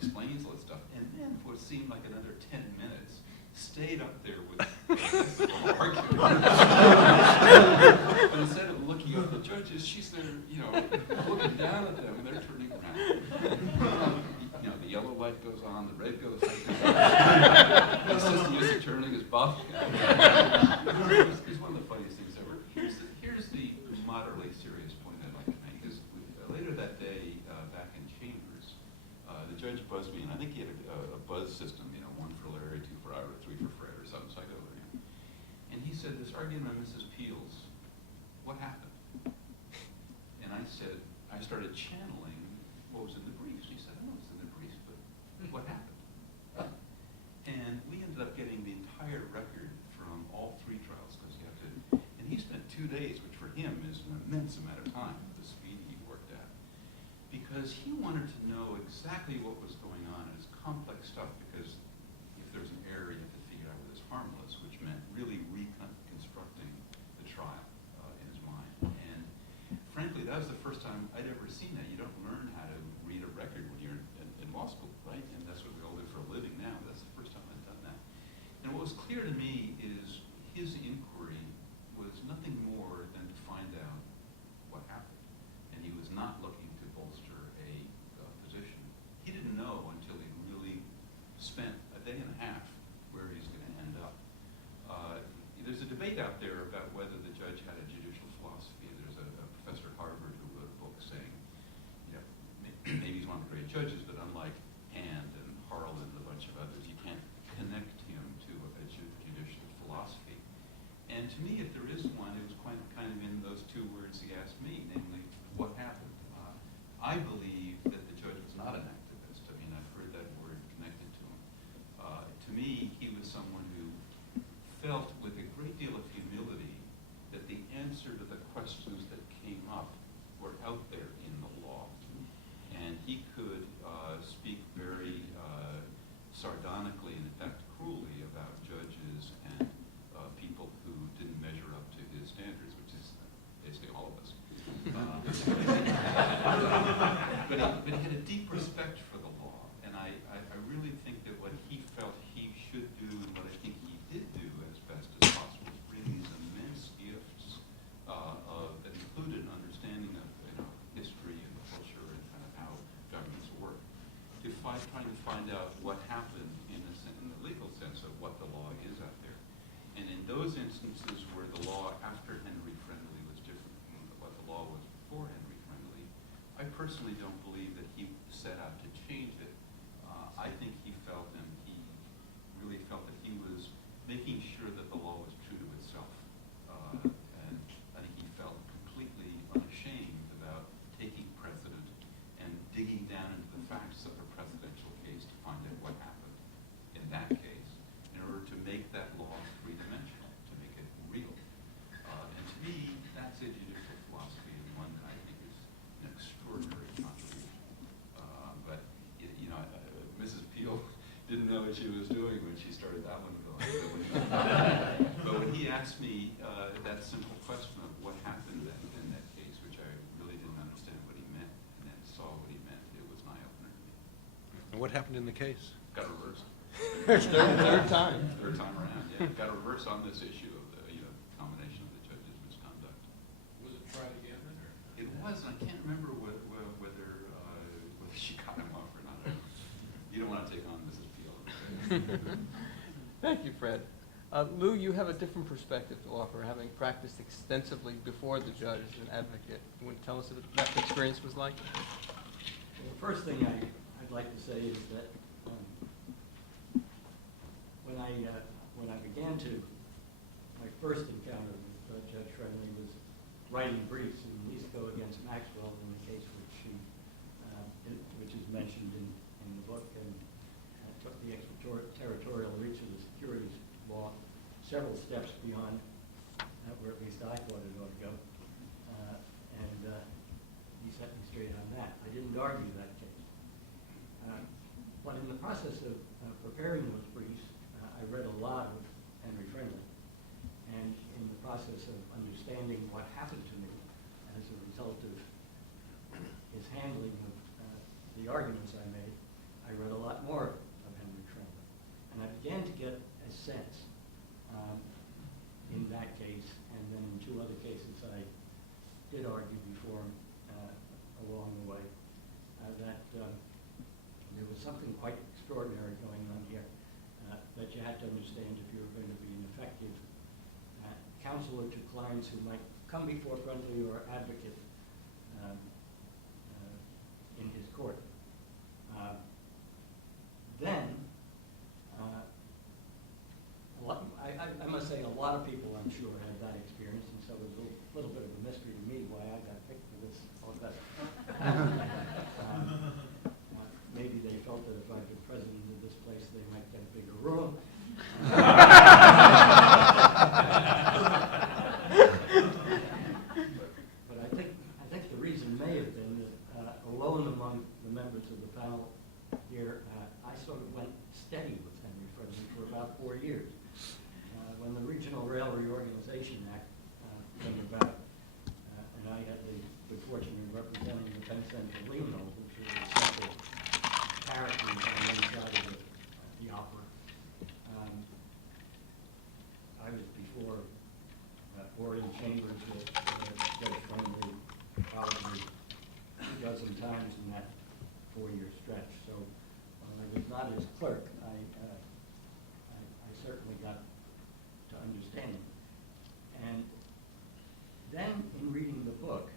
explains all this stuff, and then what seemed like another 10 minutes, stayed up there with arguing. But instead of looking at the judges, she's there, looking down at them, and they're turning around. The yellow light goes on, the red goes on. The assistant U.S. attorney is buff. It's one of the funniest things ever. Here's the moderately serious point I'd like to make. Is later that day, back in chambers, the judge buzzed me, and I think he had a buzz system, 1 for Larry, 2 for Ira, 3 for Fred, or something. So I go over to him, and he said, "This argument on Mrs. Peele's, what happened?" And I started channeling what was in the briefs. He said, "I know it's in the briefs, but what happened?" And we ended up getting the entire record from all 3 trials, because you have to, and he spent 2 days, which for him is an immense amount of time, the speed he worked at, because he wanted to know exactly what was going on. It's complex stuff, because if there's an error, you have to figure out whether it's harmless, which meant really reconstructing the trial in his mind. And frankly, that was the first time I'd ever seen that. You don't learn how to read a record when you're in law school, right? And that's what we all do for a living now. That's the first time I'd done that. And what was clear to me is his inquiry was nothing more than to find out what happened. And he was not looking to bolster a position. He didn't know until he really spent a day and a half where he's going to end up. There's a debate out there about whether the judge had a judicial philosophy. There's a professor at Harvard who wrote a book saying, maybe he's one of the great judges, but unlike Hand and Harlan, the felt with a great deal of humility that the answer to the questions that came up were out there in the law. And he could speak very sardonically, and in fact cruelly, about judges and people who didn't measure up to his standards, which is basically all of us. But he had a deep respect for the law, and I really think that what he felt he should do, and what I think he did do as best as possible, was bring these immense gifts that included an understanding of history and culture and kind of how governments work, to trying to find out what happened in the legal sense of what the law is out there. And in those instances where the law after Henry Friendly was different from what the law was before Henry Friendly, I personally don't believe that he set out to change it. I think he felt, and he really felt that he was making sure that the law was true to itself. And I think he felt completely unashamed about taking precedent and digging down into the facts of a presidential case to find out what happened in that case in order to make that law three-dimensional, to make it real. And to me, that's a judicial philosophy, and one that I think is an extraordinary contribution. But Mrs. Peel didn't know what she was doing when she started that one going. But when he asked me that simple question of what happened in that case, which I really didn't understand what he meant, and then saw what he meant, it was an eye-opener to me. And what happened in the case? Got reversed. Third time. Third time around, yeah. Got reversed on this issue of the combination of the judge's misconduct. Was it tried again then, or? It was, and I can't remember whether she got him off or not. You don't want to take on Mrs. Peel. Thank you, Fred. Lou, you have a different perspective to offer, having practiced extensively before the judge as an advocate. You want to tell us what that experience was like? Well, the first thing I'd like to say is that when I began to, my first encounter with Judge Friendly was writing briefs in Leisco against Maxwell in the case which is mentioned in the book, and took the extraterritorial reach of the securities law several steps beyond where at least I thought it ought to go. And he set me straight on that. I didn't argue that case. But in the process of preparing those briefs, I read a lot of Henry Friendly. And in the process of understanding what happened to me as a result of his handling of the arguments I made, I read a lot more of Henry Friendly. And I began to get a sense in that case, and then in two other cases I did argue before him along the way, that there was something quite extraordinary going on here that you had to understand if you were going to be an effective counselor to clients who might come before Friendly or advocate in his court. I must say a lot of people, I'm sure, had that experience, and so it was a little bit of a mystery to me why I got picked for this. Maybe they felt that if I'd been president of this place, they might get a bigger room. But I think the reason may have been that alone among the members of the panel here, I sort of went steady with Henry Friendly for about 4 years. When the Regional Rail Reorganization Act came about, and I had the good fortune of representing the Penn Central Lino, which was the central character on one side of the opera. I was before or in chambers with Judge Friendly probably 2 dozen times in that 4-year stretch. So when I was not his clerk, I certainly got to understand him. And then in reading the book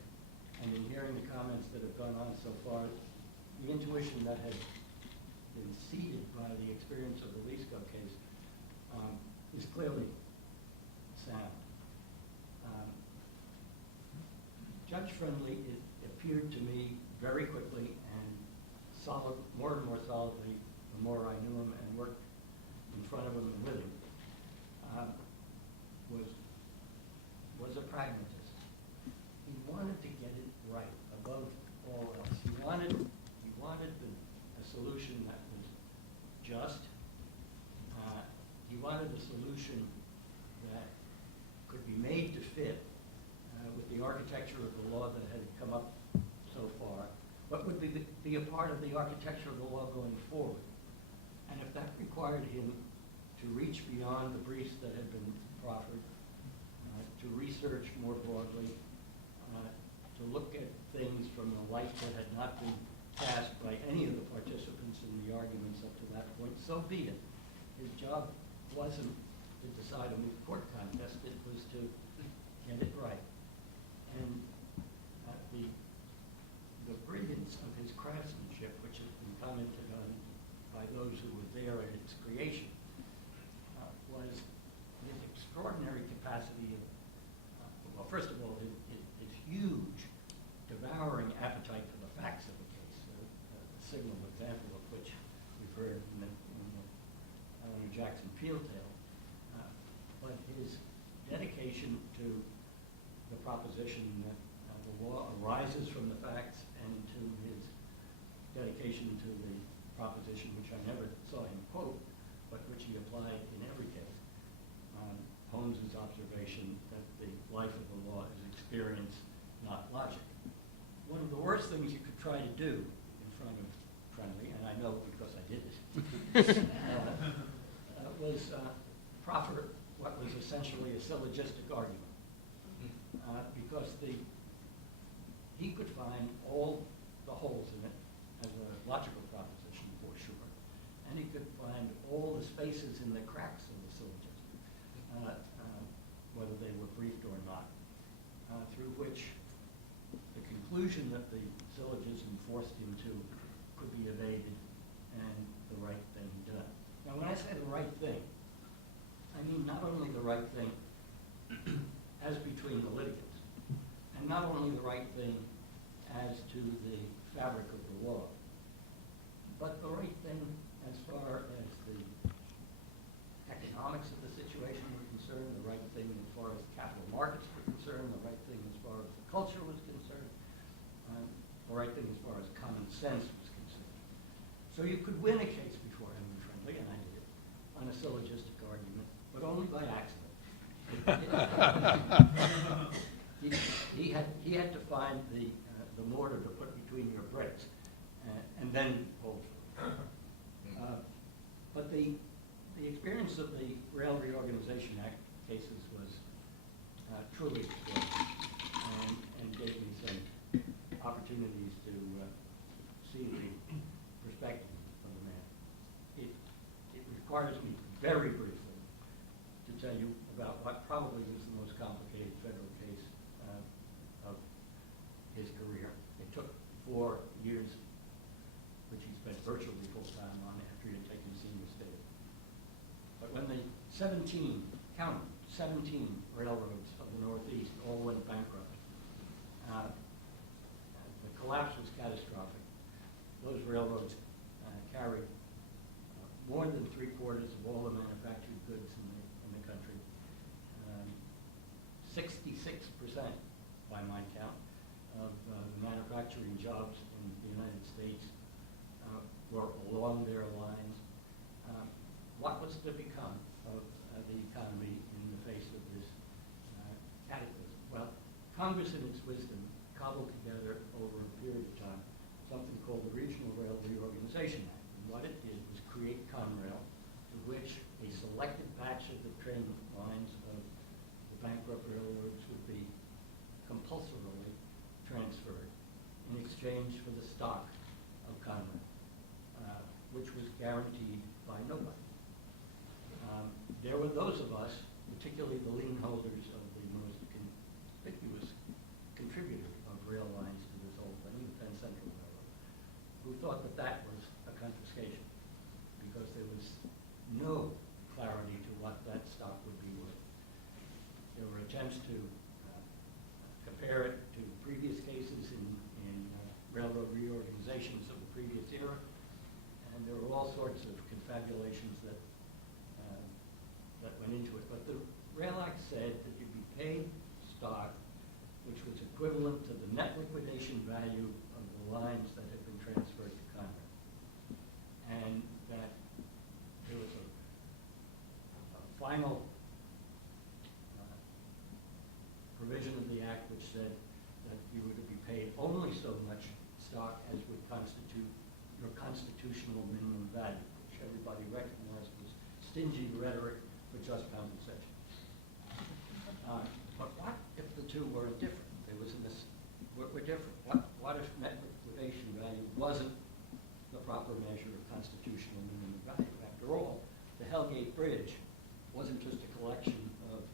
and in hearing the comments that have gone on so far, the intuition that had been seeded by the experience of the Leisco case is clearly sound. Judge Friendly, it appeared to me very quickly and more and more solidly the more I knew him and worked in front of him and with him, provided a solution that could be made to fit with the architecture of the law that had come up so far, but would be a part of the architecture of the law going forward. And if that required him to reach beyond the briefs that had been proffered, to research more broadly, to look at things from a light that had not been cast by any of the participants in the arguments up to that point, so be it. His job wasn't to decide a moot court contest, it was to get it right. And the brilliance of his craftsmanship, which has been commented on by those who were there at its creation, was his extraordinary capacity of, well, first of all, his huge, devouring appetite for the facts of the case, a signal example of which we've heard in the Jackson Field tale, but his dedication to the proposition that the law arises from the facts, and to his dedication to the proposition, which I never saw him quote, but which he applied in every case, Holmes's observation that the life of the law is experience, not logic. One of the worst things you could try to do in front of Friendly, and I know because I did it, was proffer what was essentially a syllogistic argument, because he could find all the holes in it as a logical proposition for sure, and he could find all the spaces in the cracks of the syllogism, whether they were briefed or not, through which the conclusion that the syllogism forced him to could be evaded and the right thing done. Now, when I say the right thing, I mean not only the right thing as between the litigants, and not only the right thing as to the fabric of the law, but the right thing as far as the economics of the situation were concerned, the right thing as far as capital markets were concerned, the right thing as far as the culture was concerned, the right thing as far as common sense was concerned. So you could win a case before Henry Friendly, and I did, on a syllogistic argument, but only by accident. He had to find the mortar to put between your bricks, and then hold for it. But the experience of the Rail Reorganization Act cases was truly extraordinary, and gave me some opportunities to see the perspective of the man. It requires me very briefly to tell you about what probably was the most complicated federal case of his career. It took 4 years, which he spent virtually full time on after he had taken senior state. But when the 17 railroads of the Northeast all went bankrupt, the collapse was catastrophic. Those railroads carried more than 3/4 of all the manufactured goods in the country. 66%, by my count, of the manufacturing jobs in the United States were along their lines. What was to become of the economy in the face of this cataclysm? Well, Congress, in its wisdom, cobbled together over a period of time something called the Regional Rail Reorganization Act. And what it did was create Conrail, to which a selected batch of the train lines of the bankrupt railroads would be compulsorily transferred in exchange for the stock of Conrail, which was guaranteed by nobody. There were those of us, particularly the lien holders of the most conspicuous contributor of rail lines to this whole thing, the Penn Central Railroad, who thought that that was a confiscation because there was no clarity to what that stock would be worth. There were attempts to compare it to previous cases in railroad reorganizations of the previous era, and there were all sorts of confabulations that went into it. But the Rail Act said that you'd be paid stock which was equivalent to the net liquidation value of the lines that had been transferred to Conrail. And that there was a final provision of the act which said that you were to be paid only so much stock as would constitute your constitutional minimum value, which everybody recognized was stingy rhetoric for just compensation. But what if the two were different? There was were different. What if net liquidation value wasn't the proper measure of constitutional minimum value? After all, the Hellgate Bridge wasn't just a collection of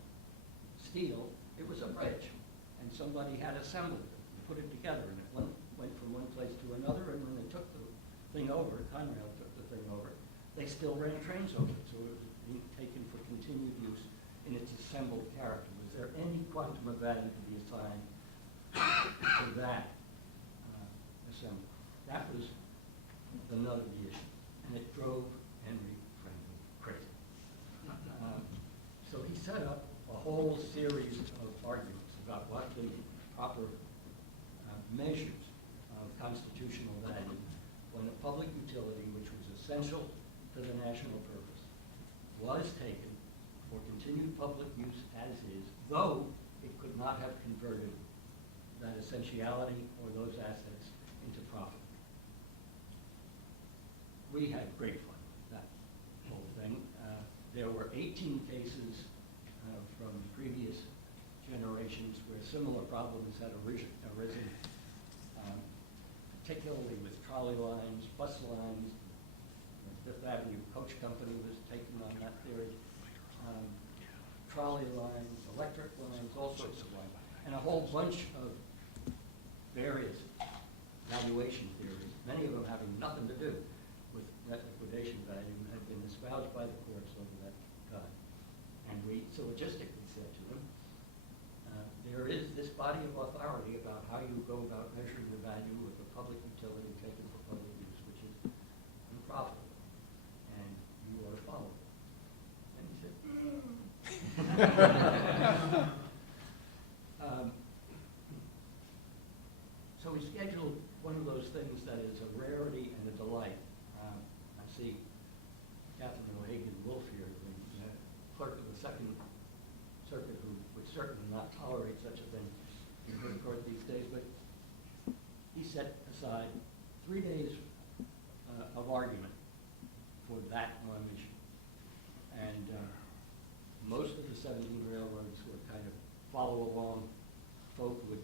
steel, it was a bridge. And somebody had assembled it and put it together, and it went from one place to another, and when they took the thing over, Conrail took the thing over, they still ran trains over it, so it was being taken for continued use in its assembled character. Was there any quantum of value to be assigned to that assembly? That was another issue, and it drove Henry Friendly crazy. So he set up a whole series of arguments about what the proper measures of constitutional value when a public utility which was essential to the national purpose was taken for continued public use as is, though it could not have converted that essentiality or those assets into profit. We had great fun with that whole thing. There were 18 cases from previous generations where similar problems had arisen, particularly with trolley lines, bus lines. The Fifth Avenue Coach Company was taken on that theory. Trolley lines, electric lines, all sorts of lines, and a whole bunch of various valuation theories, many of them having nothing to do with net liquidation value, had been espoused by the courts over that time. And we syllogistically said to them, there is this body of authority about how you go about measuring the value of a public utility taken for public use, which is unprofitable, and you ought to follow it. And he said, so we scheduled one of those things that is a rarity and a delight. I see Catherine O'Hagan Wolf here, the clerk of the Second Circuit, who would certainly not tolerate such a thing in her court these days, but he set aside 3 days of argument for that one issue. And most of the 17 railroads were kind of follow-along folk would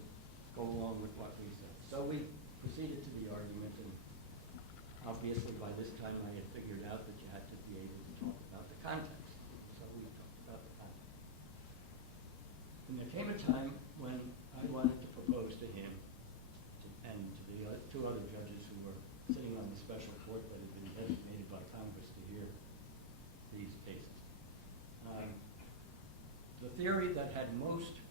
go along with what we said. So we proceeded to the argument, and obviously by this time I had figured out that you had to be able to talk about the context. So we talked about the context. And there came a time when I wanted to propose to him and to the two other judges who were sitting on the special court that had been designated by Congress to hear these cases. The theory that had most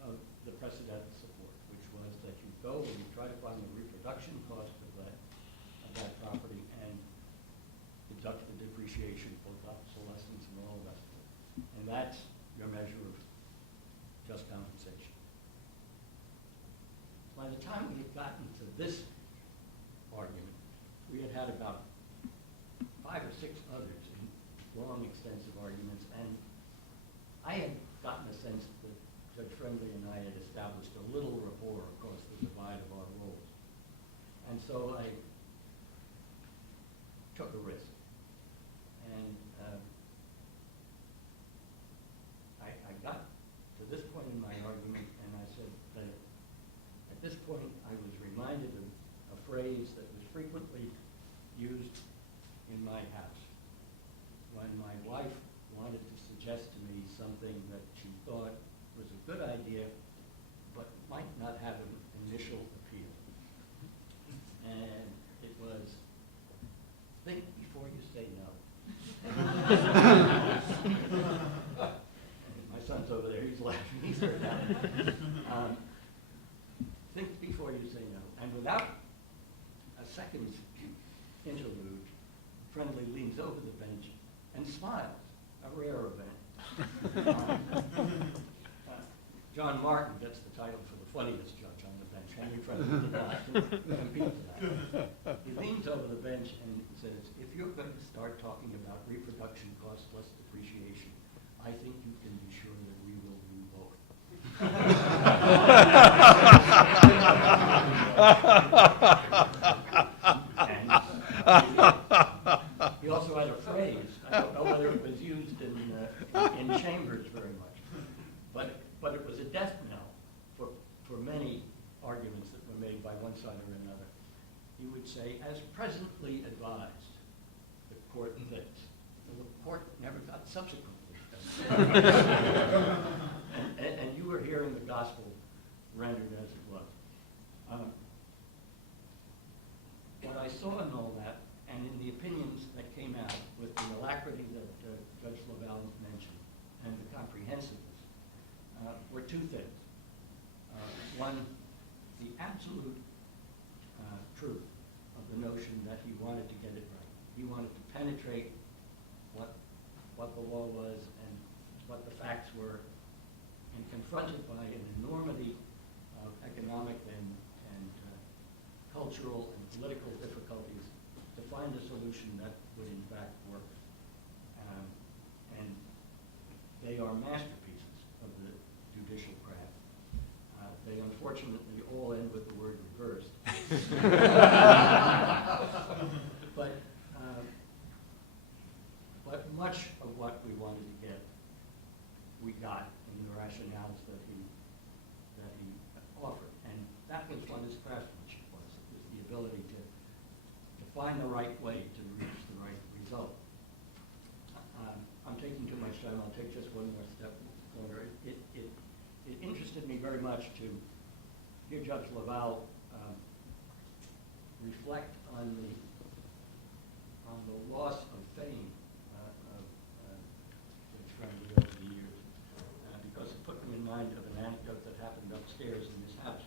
of the precedent support, which was that you go and you try to find the reproduction cost of that property and deduct the depreciation for obsolescence and all the rest of it. And that's your measure of just compensation. By the time we had gotten to this argument, we had had about 5 or 6 others in long, extensive arguments, and I had gotten a sense that Judge Friendly and I had established a little rapport across the divide of our roles. And so I took a risk. And I got to this point in my argument, and I said that at this point I was reminded of a phrase that was frequently used in my house when my wife wanted to suggest to me something that she thought was a good idea but might not have an initial appeal. And it was, think before you say no. My son's over there, he's laughing, he's heard that. Think before you say no. And without a second's interlude, Friendly leans over the bench and smiles, a rare event. John Martin gets the title for the funniest judge on the bench Henry Friendly did not compete to that. He leans over the bench and says, if you're going to start talking about reproduction costs plus depreciation, I think you can be sure that we will do both. And he also had a phrase, I don't know whether it was used in chambers very much, but it was a death knell for many arguments that were made by one side or another. He would say, as presently advised, the court thinks. The court never got subsequently. and you were hearing the gospel rendered as it was. What I saw in all that, and in the opinions that came out with the alacrity that Judge Laval mentioned, and the comprehensiveness, were two things. One, the absolute truth of the notion that he wanted to get it right. He wanted to penetrate what the law was and what the facts were, and confronted by an enormity of economic and cultural and political difficulties to find a solution that would in fact work. And they are masterpieces of the judicial craft. They unfortunately all end with the word reversed. But much of what we wanted to get, we got in the rationales that he offered. And that was what his craftsmanship was. It was the ability to find the right way to reach the right result. I'm taking too much time. I'll take just one more step longer. It interested me very much to hear Judge Laval reflect on the loss of fame of Judge Friendly over the years, because it put me in mind of an anecdote that happened upstairs in his house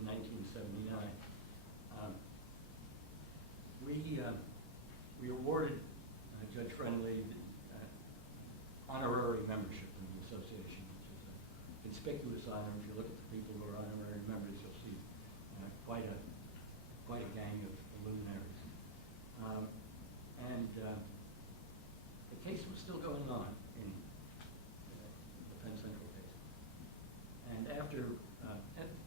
in 1979. We awarded Judge Friendly honorary membership in the association, which is a conspicuous honor. If you look at the people who are honorary members, you'll see quite a gang of luminaries. The case was still going on in the Penn Central case. And after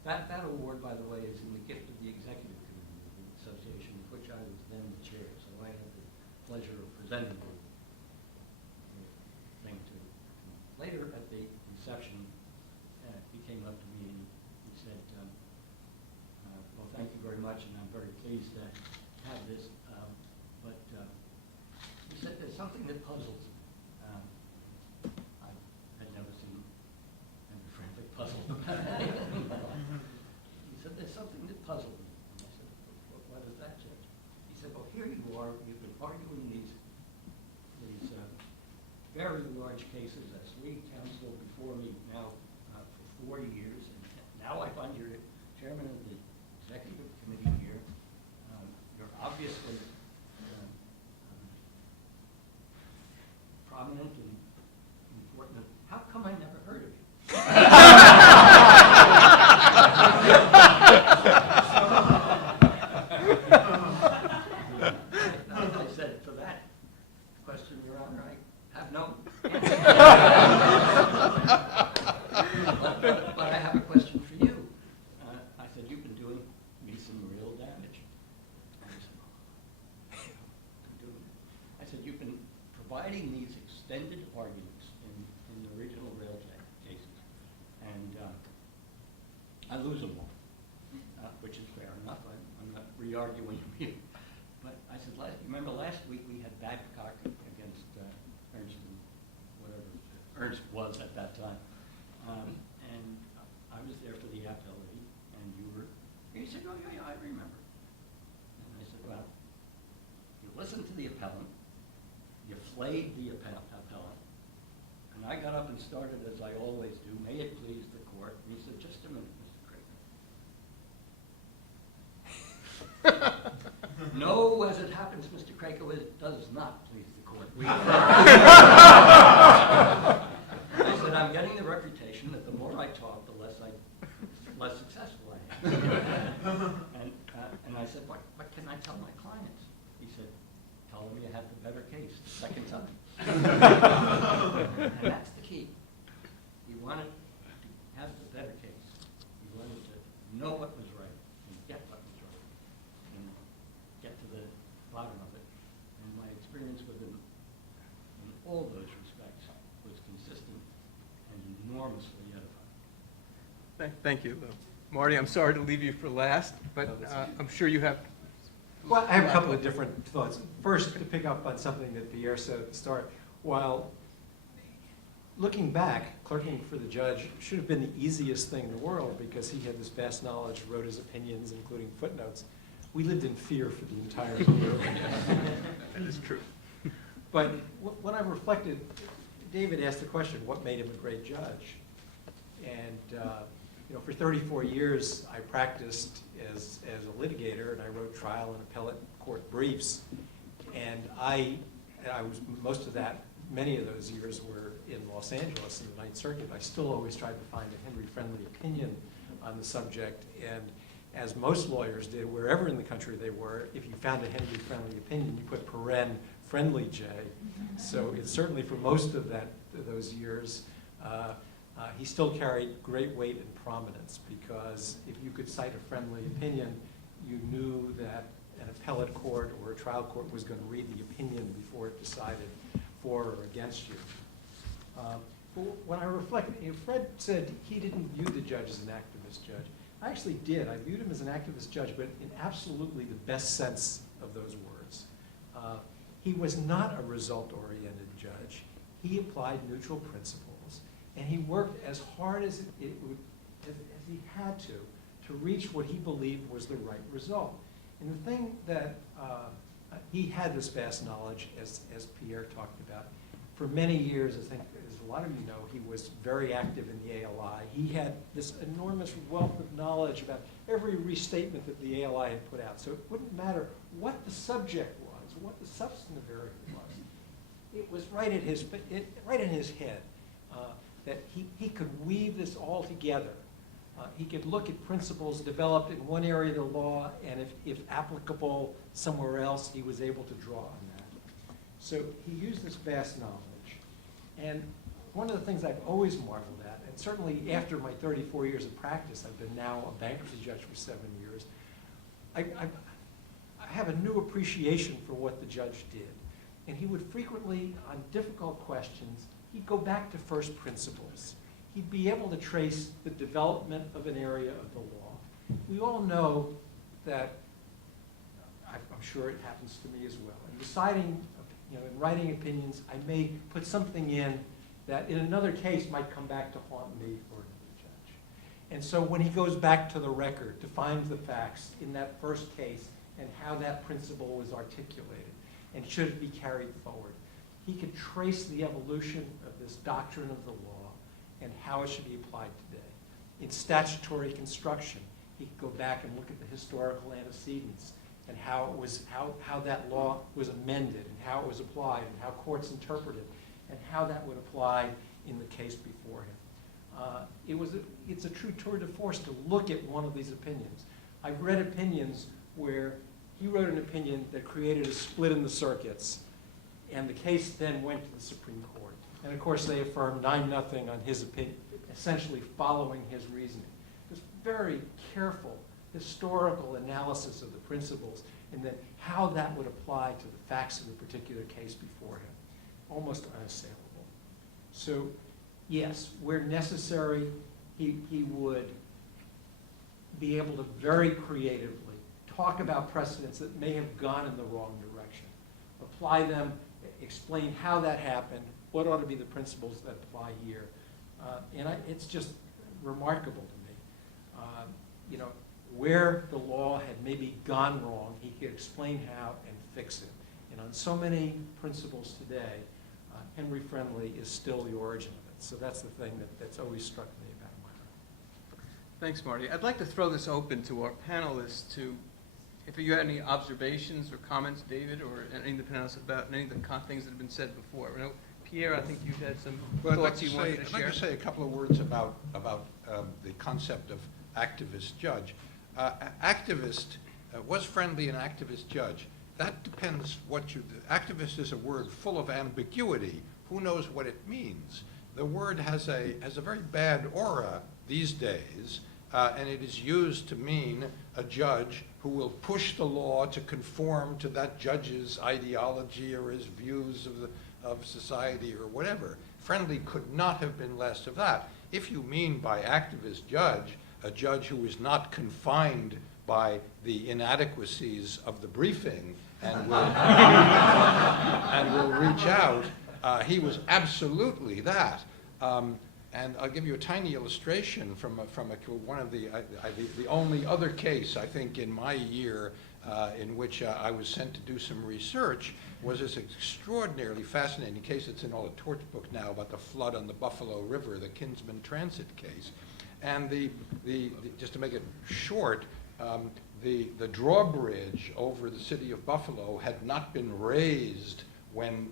that award, by the way, is in the gift of the executive committee of the association, of which I was then the chair. So I had the pleasure of presenting the thing to him. Later at the reception, he came up to me and he said, well, thank you very much, and I'm very pleased to have this. But he said there's something that puzzles me. I had never seen Henry Friendly puzzled about anything in my life. He said there's something that puzzled me. And I said, what is that, Judge? He said, well, here you are. You've been arguing these very large cases as lead counsel before me now for 4 years, and now I find you're chairman of the executive committee here. You're obviously prominent and important. How come I never heard of you? I said, for that question, Your Honor, I have no answer. But I have a question for you. I said, you've been doing me some real damage. And I said, you've been providing these extended arguments in the regional rail cases, and I lose them all, which is fair enough. I'm not re-arguing you. But I said, remember last week we had Babcock against Ernst, whatever Ernst was at that time. And I was there for the appellate, and you were, and he said, oh, yeah, I remember. And I said, well, you listened to the appellant, you flayed the appellant, and I got up and started, as I always do, may it please the court. And he said, just a minute, Mr. Krakow. No, as it happens, Mr. Krakow, it does not please the court. I said, I'm getting the reputation that the more I talk, the less successful I am. And that's the key. He wanted to have the better case. He wanted to know what was right and get what was right and get to the bottom of it. And my experience with him in all those respects was consistent and enormously edifying. Thank you. Marty, I'm sorry to leave you for last, but I'm sure you have. Well, I have a couple of different thoughts. First, to pick up on something that Pierre said at the start, while looking back, clerking for the judge should have been the easiest thing in the world because he had this vast knowledge, wrote his opinions, including footnotes. We lived in fear for the entire year. That is true. But when I reflected, David asked the question, what made him a great judge? And you know, for 34 years, I practiced as a litigator, and I wrote trial and appellate court briefs. And I was, most of that, many of those years were in Los Angeles in the Ninth Circuit. I still always tried to find a Henry-friendly opinion on the subject. And as most lawyers did, wherever in the country they were, if you found a Henry-friendly opinion, you put paren friendly J. So it's certainly for most of those years, he still carried great weight and prominence because if you could cite a friendly opinion, you knew that an appellate court or a trial court was going to read the opinion before it decided for or against you. But when I reflect, you know, Fred said he didn't view the judge as an activist judge. I actually did. I viewed him as an activist judge, but in absolutely the best sense of those words. He was not a result-oriented judge. He applied neutral principles. And he worked as hard as he had to reach what he believed was the right result. And the thing that he had this vast knowledge, as Pierre talked about. For many years, I think, as a lot of you know, he was very active in the ALI. He had this enormous wealth of knowledge about every restatement that the ALI had put out. So it wouldn't matter what the subject was, what the substantive area was. It was right in his head. That he could weave this all together. He could look at principles developed in one area of the law, and if applicable somewhere else, he was able to draw on that. So he used this vast knowledge. And one of the things I've always marveled at, and certainly after my 34 years of practice, I've been now a bankruptcy judge for 7 years, I have a new appreciation for what the judge did. And he would frequently, on difficult questions, he'd go back to first principles. He'd be able to trace the development of an area of the law. We all know that, I'm sure it happens to me as well. In deciding, you know, in writing opinions, I may put something in that in another case might come back to haunt me or another judge. And so when he goes back to the record to find the facts in that first case and how that principle was articulated and should it be carried forward, he could trace the evolution of this doctrine of the law and how it should be applied today. In statutory construction, he could go back and look at the historical antecedents and how that law was amended and how it was applied and how courts interpreted and how that would apply in the case before him. It's a true tour de force to look at one of these opinions. I've read opinions where he wrote an opinion that created a split in the circuits, and the case then went to the Supreme Court. And of course, they affirmed 9-0 on his opinion, essentially following his reasoning. This very careful historical analysis of the principles and then how that would apply to the facts of the particular case before him. Almost unassailable. So, yes, where necessary, he would be able to very creatively talk about precedents that may have gone in the wrong direction, apply them, explain how that happened, what ought to be the principles that apply here. It's just remarkable to me. You know, where the law had maybe gone wrong, he could explain how and fix it. And on so many principles today, Henry Friendly is still the origin of it. So that's the thing that's always struck me about him. Thanks, Marty. I'd like to throw this open to our panelists to, if you had any observations or comments, David, or any of the panelists about any of the things that have been said before. I know, Pierre, I think you had some thoughts you wanted to share. I'd like to say a couple of words about the concept of activist judge. Activist, was Friendly an activist judge? that depends what you, activist is a word full of ambiguity. Who knows what it means? The word has a very bad aura these days, and it is used to mean a judge who will push the law to conform to that judge's ideology or his views of society or whatever. Friendly could not have been less of that. If you mean by activist judge, a judge who is not confined by the inadequacies of the briefing and will, and will reach out, he was absolutely that. And I'll give you a tiny illustration from one of the only other case, I think, in my year in which I was sent to do some research was this extraordinarily fascinating case. It's in all the torch book now about the flood on the Buffalo River, the Kinsman Transit case. And just to make it short, the drawbridge over the city of Buffalo had not been raised when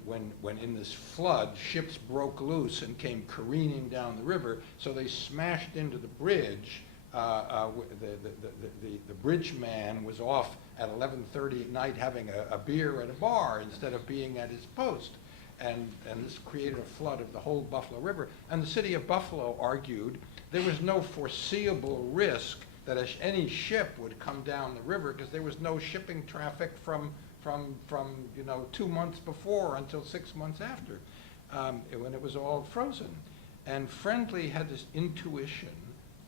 in this flood, ships broke loose and came careening down the river, so they smashed into the bridge. The bridge man was off at 11:30 at night having a beer at a bar instead of being at his post. And this created a flood of the whole Buffalo River. And the city of Buffalo argued there was no foreseeable risk that any ship would come down the river because there was no shipping traffic from 2 months before until 6 months after, when it was all frozen. And Friendly had this intuition,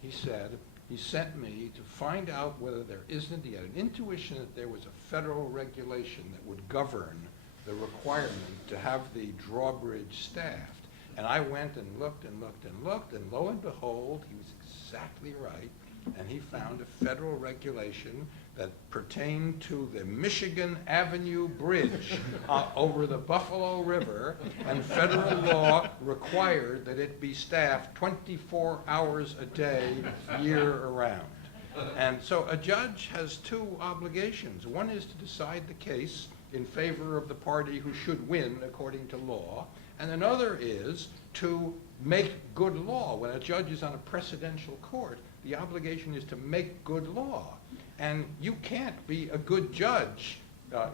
he said. He sent me to find out whether there isn't. He had an intuition that there was a federal regulation that would govern the requirement to have the drawbridge staffed. And I went and looked and looked and looked, and lo and behold, he was exactly right. And he found a federal regulation that pertained to the Michigan Avenue Bridge over the Buffalo River, and federal law required that it be staffed 24 hours a day, year around. And so a judge has two obligations. One is to decide the case in favor of the party who should win according to law, and another is to make good law. When a judge is on a precedential court, the obligation is to make good law. And you can't be a good judge.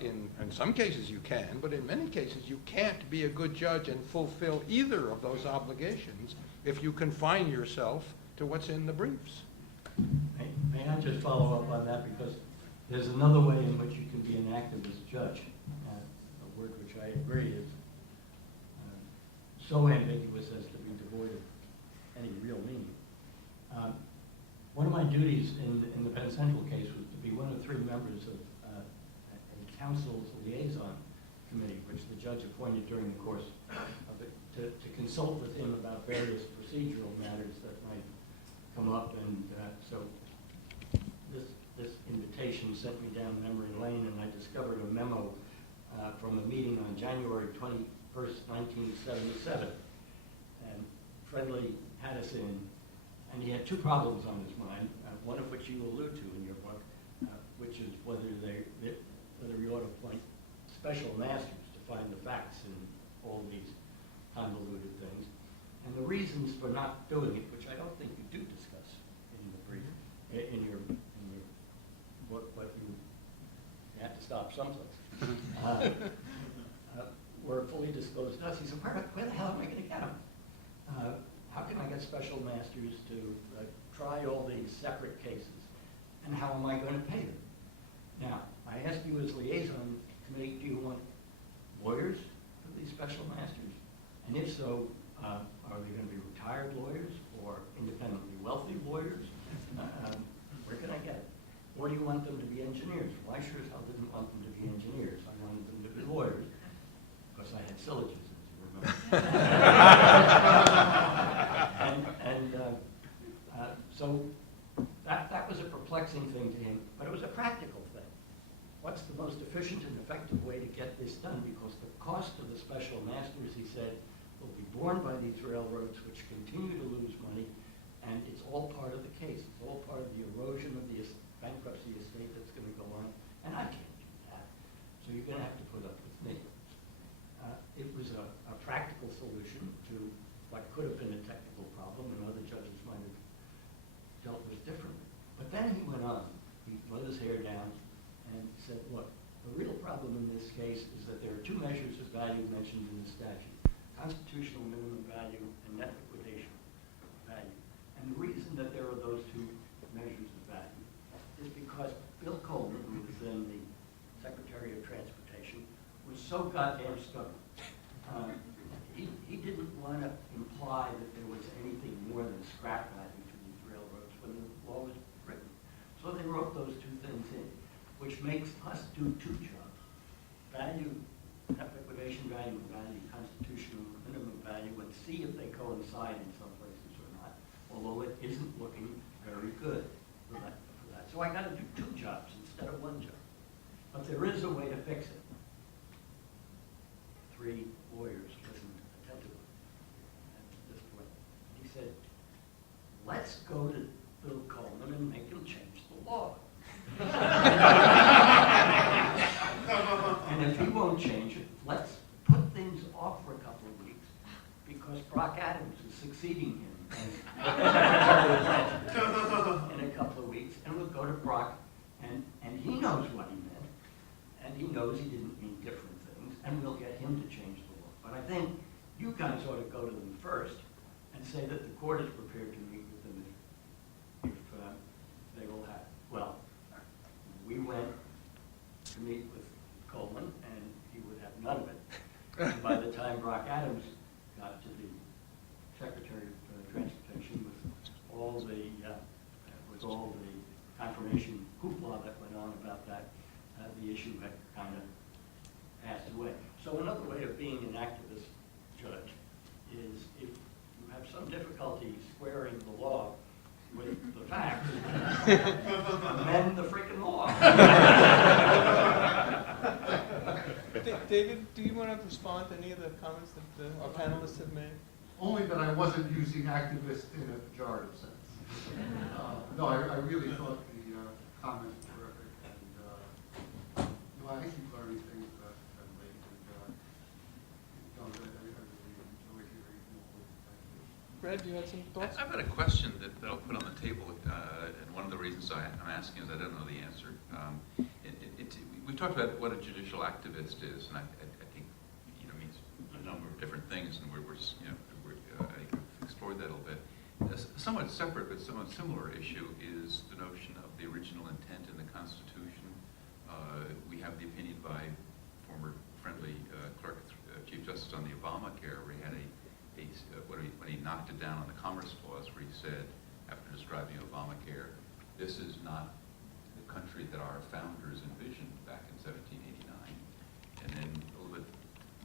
In some cases you can, but in many cases you can't be a good judge and fulfill either of those obligations if you confine yourself to what's in the briefs. May I just follow up on that, because there's another way in which you can be an activist judge. A word which I agree is so ambiguous as to be devoid of any real meaning. One of my duties in the Penn Central case was to be one of 3 members of a counsel's liaison committee, which the judge appointed during the course of it, to consult with him about various procedural matters that might come up. And so this invitation sent me down memory lane, and I discovered a memo from a meeting on January 21st, 1977. And Friendly had us in. And he had 2 problems on his mind, one of which you allude to in your book, which is whether you ought to appoint special masters to find the facts in all these convoluted things, and the reasons for not doing it, which I don't think you do discuss in the brief, in your book, but you have to stop someplace. Were fully disclosed to us. He said, where the hell am I going to get them? How can I get special masters to try all these separate cases? And how am I going to pay them? Now, I ask you as liaison committee, do you want lawyers for these special masters? And if so, are they going to be retired lawyers or independently wealthy lawyers? Where can I get it? Or do you want them to be engineers? Well, I sure as hell didn't want them to be engineers. I wanted them to be lawyers, because I had syllogisms, you remember. So that was a perplexing thing to him, but it was a practical thing. What's the most efficient and effective way to get this done? Because the cost of the special masters, he said, will be borne by these railroads, which continue to lose money, and it's all part of the case. It's all part of the erosion of the bankruptcy estate that's going to go on, and I can't do that. So you're going to have to put up with me. It was a practical solution to what could have been a technical problem, and other judges might have dealt with differently. But then he went on. He let his hair down and said, look, the real problem in constitutional minimum value and net liquidation value. And the reason that there are those two measures of value is because Bill Coleman, who was then the Secretary of Transportation, was so goddamn stubborn. He didn't want to imply that there was anything more than scrap value to these railroads when the law was written. So they wrote those two things in, which makes us do two jobs. Value, net liquidation value, and value constitutional minimum value, and see if they coincide in some places or not, although it isn't looking very good for that. So I got to do two jobs instead of one job. But there is a way to fix it. Three lawyers listened attentively at this point. He said, let's go to Bill Coleman and make him change the law. And if he won't change it, let's put things off for a couple of weeks because Brock Adams is succeeding him in a couple of weeks. And we'll go to Brock, and he knows what he meant, and he knows he didn't mean different things, and we'll get him to change the law. But I think you guys ought to go to them first and say that the court is prepared to meet with them if they will have. Well, we went to meet with Coleman, and he would have none of it. And by the time Brock Adams got to the Secretary of Transportation with all the confirmation hoopla that went on about that, the issue had kind of passed away. So another way of being an activist judge is if you have some difficulty squaring the law with the facts, amend the freaking law. David, do you want to respond to any of the comments that our panelists have made? Only that I wasn't using activist in a pejorative sense. No, I really thought the comments were terrific, and I think you learned things about Finley, and I really enjoy hearing more. Fred, do you have some thoughts? I've got a question that I'll put on the table, and one of the reasons I'm asking is I don't know the answer. We've talked about what a judicial activist is, and I think means a number of different things, and we've explored that a little bit. A somewhat separate but somewhat similar issue is the notion of the original intent in the Constitution. We have the opinion by former friendly clerk, Chief Justice on the Obamacare, where he had when he knocked it down on the Commerce Clause, where he said, after describing Obamacare, this is not the country that our founders envisioned back in 1789. And then a little bit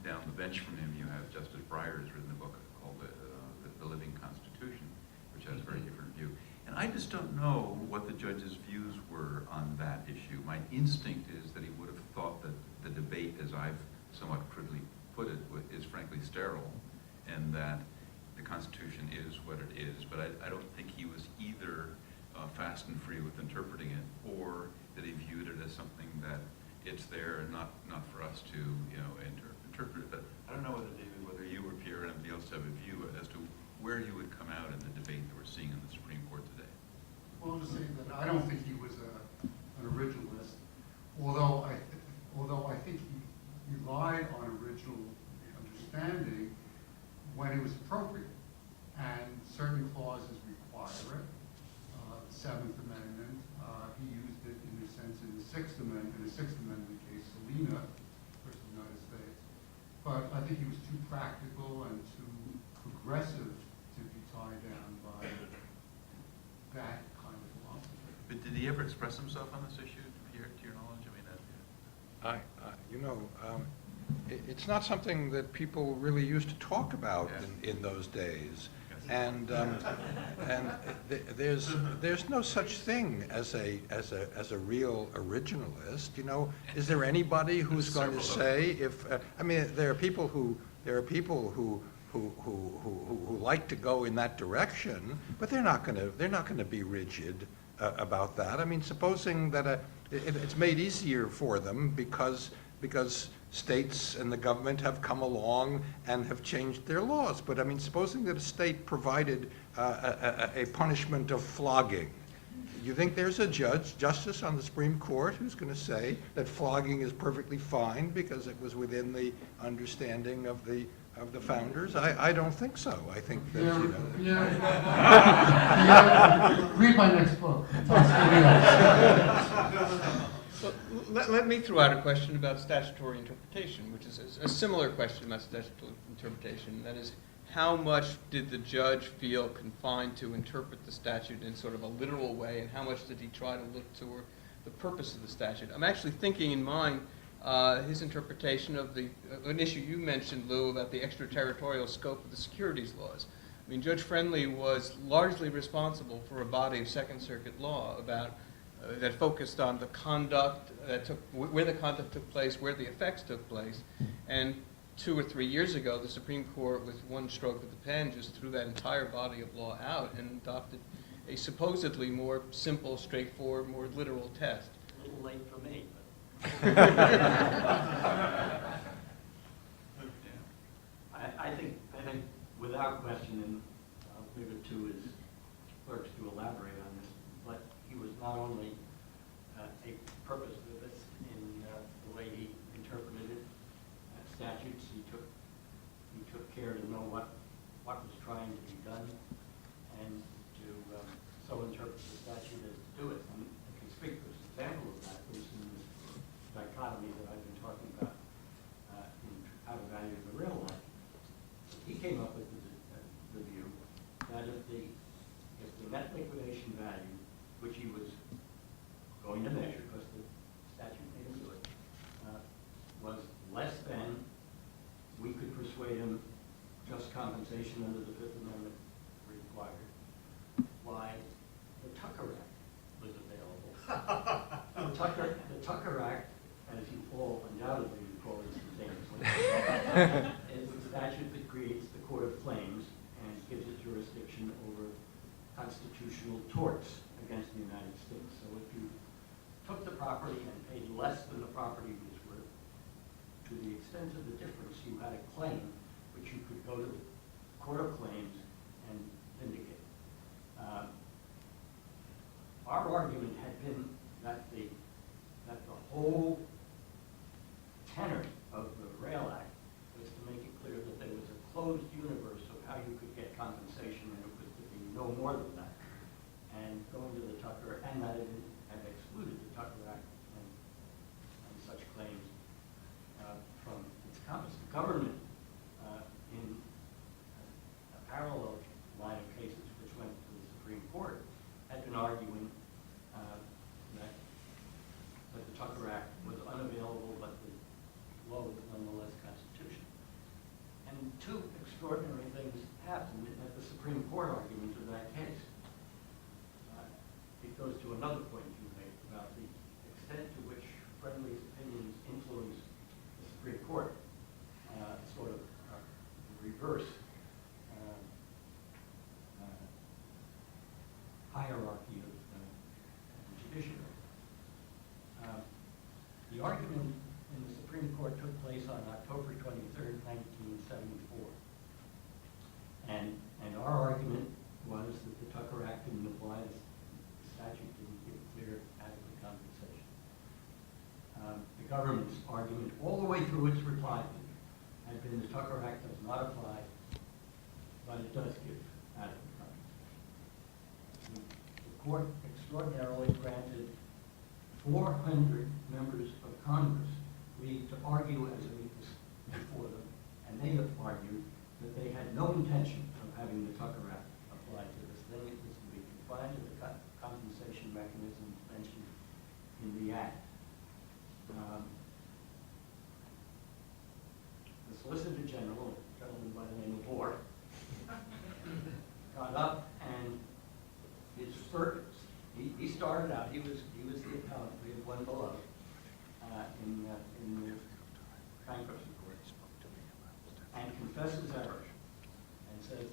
down the bench from him, you have Justice Breyer has written a book called The Living Constitution, which has a very different view. And I just don't know what the judge's views were on that issue. My instinct is that he would have thought that the debate, as I've somewhat crudely put it, is frankly sterile, and that the Constitution is what it is. But I don't think he was either fast and free with interpreting it, or that he viewed it as something that it's there and not for us to interpret it. But I don't know whether you or Pierre and anybody else have a view as to where you would come out in the debate that we're seeing in the Supreme Court today. Well, I'll just say that I don't think he was an originalist, although I think he relied on original understanding when it was appropriate, and certain clauses require it. The Seventh Amendment, he used it in a sense in the Sixth Amendment case, Salina versus the United States. But I think he was too practical and too progressive to be tied down by that kind of philosophy. But did he ever express himself on this issue, Pierre, to your knowledge? It's not something that people really used to talk about in those days. And there's no such thing as a real originalist. Is there anybody who's going to say there are people who like to go in that direction, but they're not going to be rigid about that. I mean, supposing that it's made easier for them because states and the government have come along and have changed their laws. But I mean, supposing that a state provided a punishment of flogging, you think there's a justice on the Supreme Court who's going to say that flogging is perfectly fine because it was within the understanding of the of the founders? I don't think so. I think that, Yeah, you know. yeah. Yeah. Read my next book. Well, let me throw out a question about statutory interpretation, which is a similar question about statutory interpretation. That is, how much did the judge feel confined to interpret the statute in sort of a literal way, and how much did he try to look toward the purpose of the statute? I'm actually thinking in mind his interpretation of an issue you mentioned, Lou, about the extraterritorial scope of the securities laws. I mean, Judge Friendly was largely responsible for a body of Second Circuit law about that focused on the conduct where the conduct took place, where the effects took place, and 2 or 3 years ago, the Supreme Court, with one stroke of the pen, just threw that entire body of law out and adopted a supposedly more simple, straightforward, more literal test. A little late for me, but. I think without question, and I'll leave it to his clerks to elaborate on this, but he was not only a purposivist in the way he interpreted statutes. He took care to know what was trying to be done, and to so interpret the statute as to do it. And a conspicuous example of that was in this dichotomy that I've been talking about in how to value the real life. He came up with the view that if the net liquidation value, which he was going to measure because the statute made him do it, was less than, we could persuade him just compensation under the Fifth Amendment required, why the Tucker Act was available. The Tucker Act, as you all undoubtedly recall instantaneously, is the statute that creates the Court of Claims and gives it jurisdiction over constitutional torts against the United States. So if you took the property and paid less than the property was worth, to the extent of the difference, you had a claim which you could go to the Court of Claims and vindicate. Our argument had been that the whole tenor of the Rail Act was to make it clear that there was a closed universe of how you could get compensation, and it was to be no more than that. And going to the Tucker, and that it had excluded the Tucker Act and such claims from its compass. The government, in a parallel line of cases which went to the Supreme Court, had been arguing that the Tucker Act was unavailable, but the law was nonetheless constitutional. And two extraordinary things happened at the Supreme Court argument of that case. It goes to another point you made about the extent to which Friendly's opinions influence the Supreme Court, sort of reverse hierarchy of the judiciary. The argument in the Supreme Court took place on October 23rd, 1974. And our argument was that the Tucker Act didn't apply, the statute didn't give clear adequate compensation. The government's argument all the way through its reply had been the Tucker Act does not apply, but it does give adequate compensation. The court extraordinarily granted 400 members of Congress leave to argue as amicus before them, and they have argued that they had no intention of having the Tucker Act applied to this thing. It was to be confined to the compensation mechanisms mentioned in the Act. The Solicitor General, a gentleman by the name of Farr, got up, and his first, he started out, he was the appellant, we had one below, in the bankruptcy court, and confesses error, and says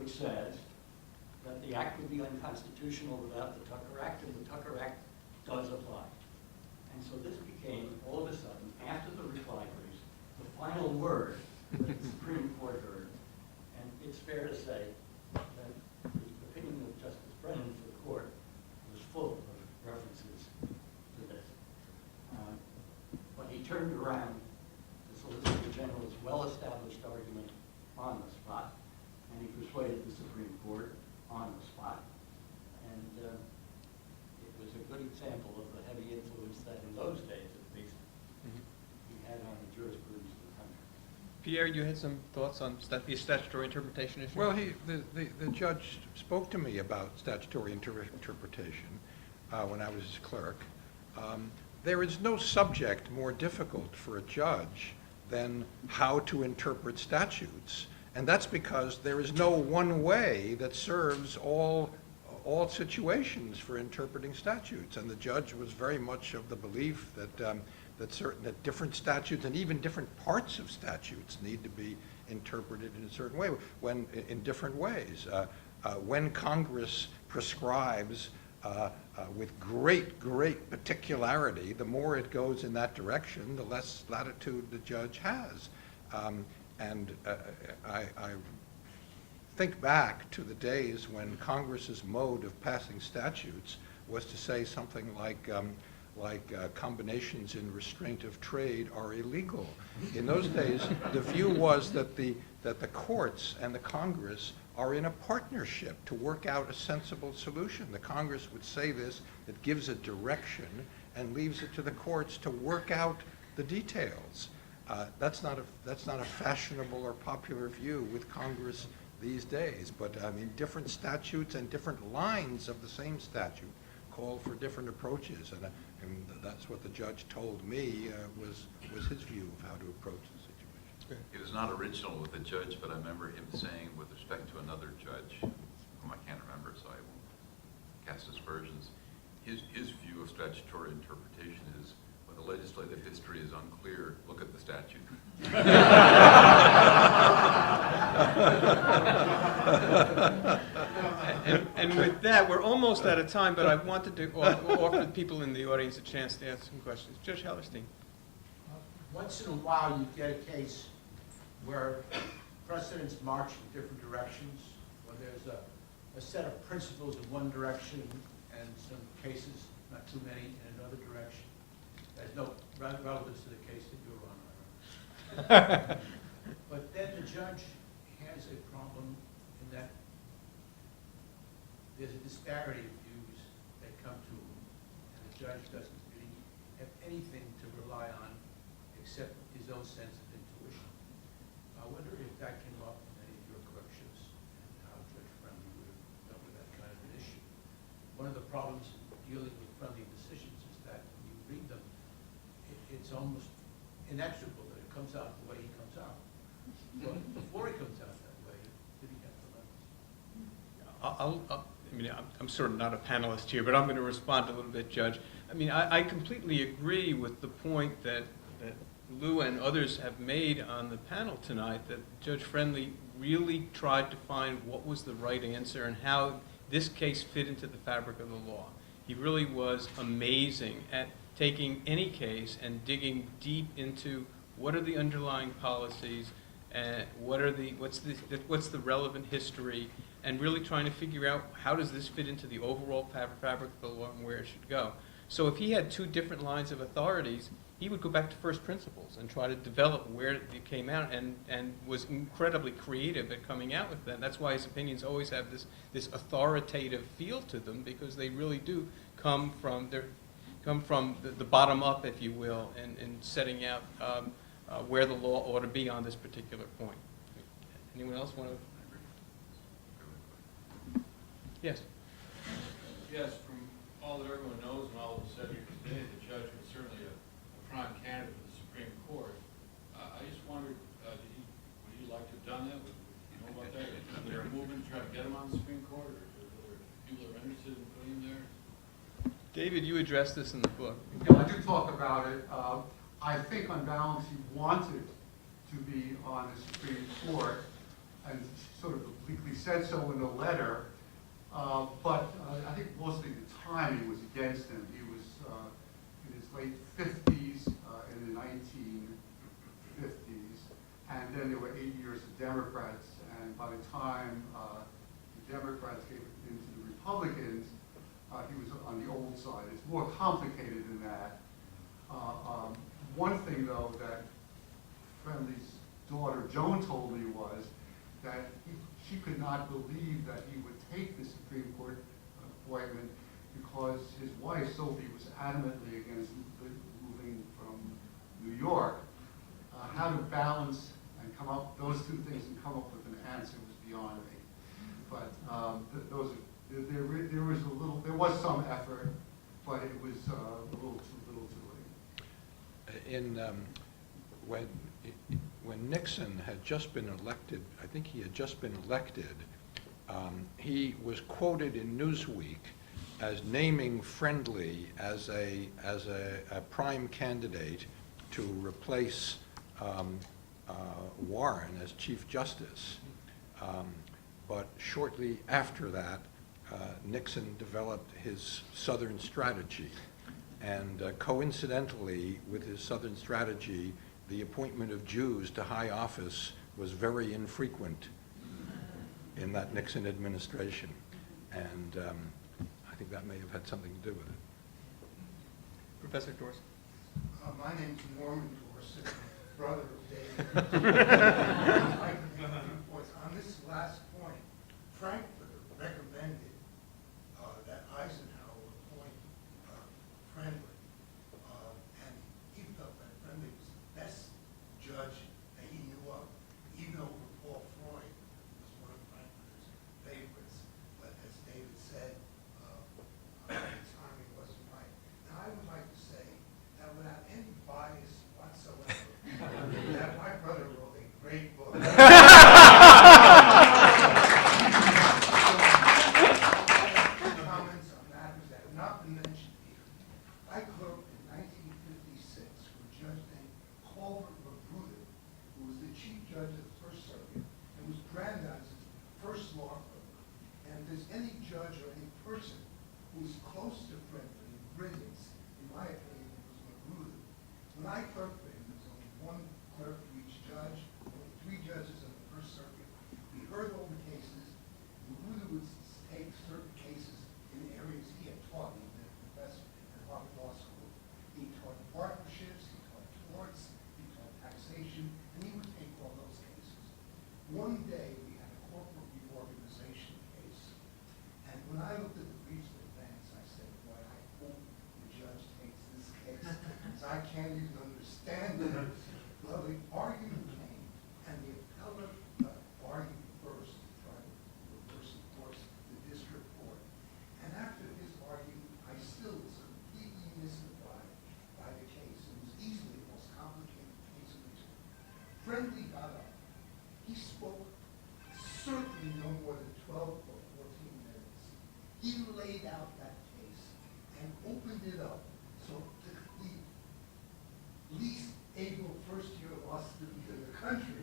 which says that the act would be unconstitutional without the Tucker Act, and the Tucker Act does apply. And so this became, all of a sudden, after the reply briefs, the final word that the Supreme Court heard. And it's fair to say that the opinion of Justice Brennan for the court was full of references to this. But he turned around the Solicitor General's well-established argument on the spot, and he persuaded the Supreme Court on the spot. And it was a good example of the heavy influence that in those days, at least, he had on the jurisprudence of the country. Pierre, you had some thoughts on the statutory interpretation issue? Well, the judge spoke to me about statutory interpretation when I was his clerk. There is no subject more difficult for a judge than how to interpret statutes. And that's because there is no one way that serves all situations for interpreting statutes. And the judge was very much of the belief that different statutes and even different parts of statutes need to be interpreted in a certain way, in different ways. When Congress prescribes with great particularity, the more it goes in that direction, the less latitude the judge has. I think back to the days when Congress's mode of passing statutes was to say something like combinations in restraint of trade are illegal. In those days, the view was that the courts and the Congress are in a partnership to work out a sensible solution. The Congress would say this, it gives a direction and leaves it to the courts to work out the details. That's not a fashionable or popular view with Congress these days, but I mean different statutes and different lines of the same statute call for different approaches, and that's what the judge told me was his view of how to approach the situation. It was not original with the judge, but I remember him saying with respect to another judge, whom I can't remember, so I won't cast aspersions, his view of statutory interpretation is when the legislative history is unclear, look at the statute. And with that, we're almost out of time, but I wanted to offer the people in the audience a chance to ask some questions. Judge Hallerstein. Once in a while, you get a case where precedents march in different directions, when there's a set of principles in one direction and some cases, not too many, in another direction. There's no relevance to the case that you're on. But then the judge has a problem in that there's a disparity of views that come to him, and the judge doesn't really have anything to rely on except his own sense of intuition. I wonder if that came up in any of your clerkships and how Judge Friendly would have dealt with that kind of an issue. One of the problems dealing with friendly decisions is that when you read them, it's almost inexorable that it comes out the way he comes out. But before he comes out that way, did he have dilemmas? I'm sort of not a panelist here, but I'm going to respond a little bit, Judge. I mean, I completely agree with the point that Lou and others have made on the panel tonight, that Judge Friendly really tried to find what was the right answer and how this case fit into the fabric of the law. He really was amazing at taking any case and digging deep into what are the underlying policies, and what's the relevant history, and really trying to figure out how does this fit into the overall fabric of the law and where it should go. So if he had two different lines of authorities, he would go back to first principles and try to develop where it came out, and was incredibly creative at coming out with them. That's why his opinions always have this authoritative feel to them, because they really do come from the bottom up, if you will, in setting out where the law ought to be on this particular point. Anyone else want to? Yes. Yes, from all that everyone knows and all that was said here today, the judge was certainly a prime candidate for the Supreme Court. I just wondered, would you like to have done that? Would you know about that? Is there a movement to try to get him on the Supreme Court, or are there people that are interested in putting him there? David, you addressed this in the book. Yeah, I do talk about it. I think on balance he wanted to be on the Supreme Court, and sort of the specifically said so in the letter, but I think mostly the timing was against him. He was in his late 50s, in the 1950s, and then there were 8 years of Democrats, and by the time the Democrats gave it into the Republicans, he was on the old side. It's more complicated than that. One thing, though, that Friendly's daughter Joan told me was that she could not believe that he would take the Supreme Court appointment because his wife, Sophie, was adamantly against moving from New York. How to balance and come up those two things and come up with an answer was beyond me. But there was some effort, but it was a little too late. When Nixon had just been elected, I think he had just been elected, he was quoted in Newsweek as naming Friendly as a prime candidate to replace Warren as Chief Justice. But shortly after that, Nixon developed his Southern strategy. And coincidentally, with his Southern strategy, the appointment of Jews to high office was very infrequent in that Nixon administration. And I think that may have had something to do with it. Professor Dorsen. My name's Norman Dorsen, brother of David. On this last point, Frankfurt recommended that Eisenhower appoint Friendly, and he felt that Friendly was the best judge that he knew of, even over Paul Freud, who was one of Frankfurt's favorites. But as David said, the timing wasn't right. Now, I would like to say that without any bias whatsoever, that my brother wrote a great book. Comments on matters that have not been mentioned here. I clerked in 1956 for a judge named Culver Magruder, who was the chief judge of the First Circuit and was Brandeis' first law clerk. And if there's any judge or any person who's close to Friendly in brilliance, in my opinion, it was Magruder. When I clerked for him, there was only one clerk for each judge, only 3 judges of the First Circuit. We heard all the cases. Magruder would take certain cases in areas he had taught. He was a professor at Harvard Law School. He taught partnerships, he taught torts, he taught taxation, and he would take all those cases. One day, we had a corporate reorganization case, and when I looked at the briefs in advance, I said, boy, I hope the judge takes this case, because I can't even understand it. Well, the argument came, and the appellate argued first to try to reverse, of course, the district court. And after his argument, I still was completely mystified by the case. It was easily the most complicated case in the history. Friendly got up. He spoke certainly no more than 12 or 14 minutes. He laid out that case and opened it up so the least able first-year law student in the country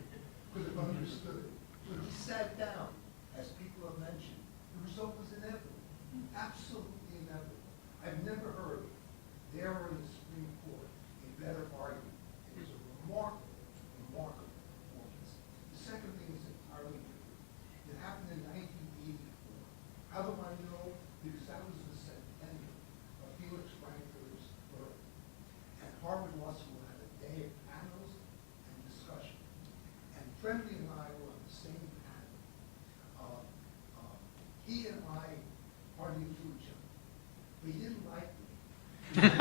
could have understood it. When he sat down, as people have mentioned, the result was inevitable, absolutely inevitable. I've never heard there in the Supreme Court a better argument. It was a remarkable, remarkable performance. The second thing is entirely different. It happened in 1984. How do I know? Because that was the centennial of Felix Frankfurter's birth. And Harvard Law School had a day of panels and discussion. And Friendly and I were on the same panel. He and I hardly knew each other, but he didn't like me. And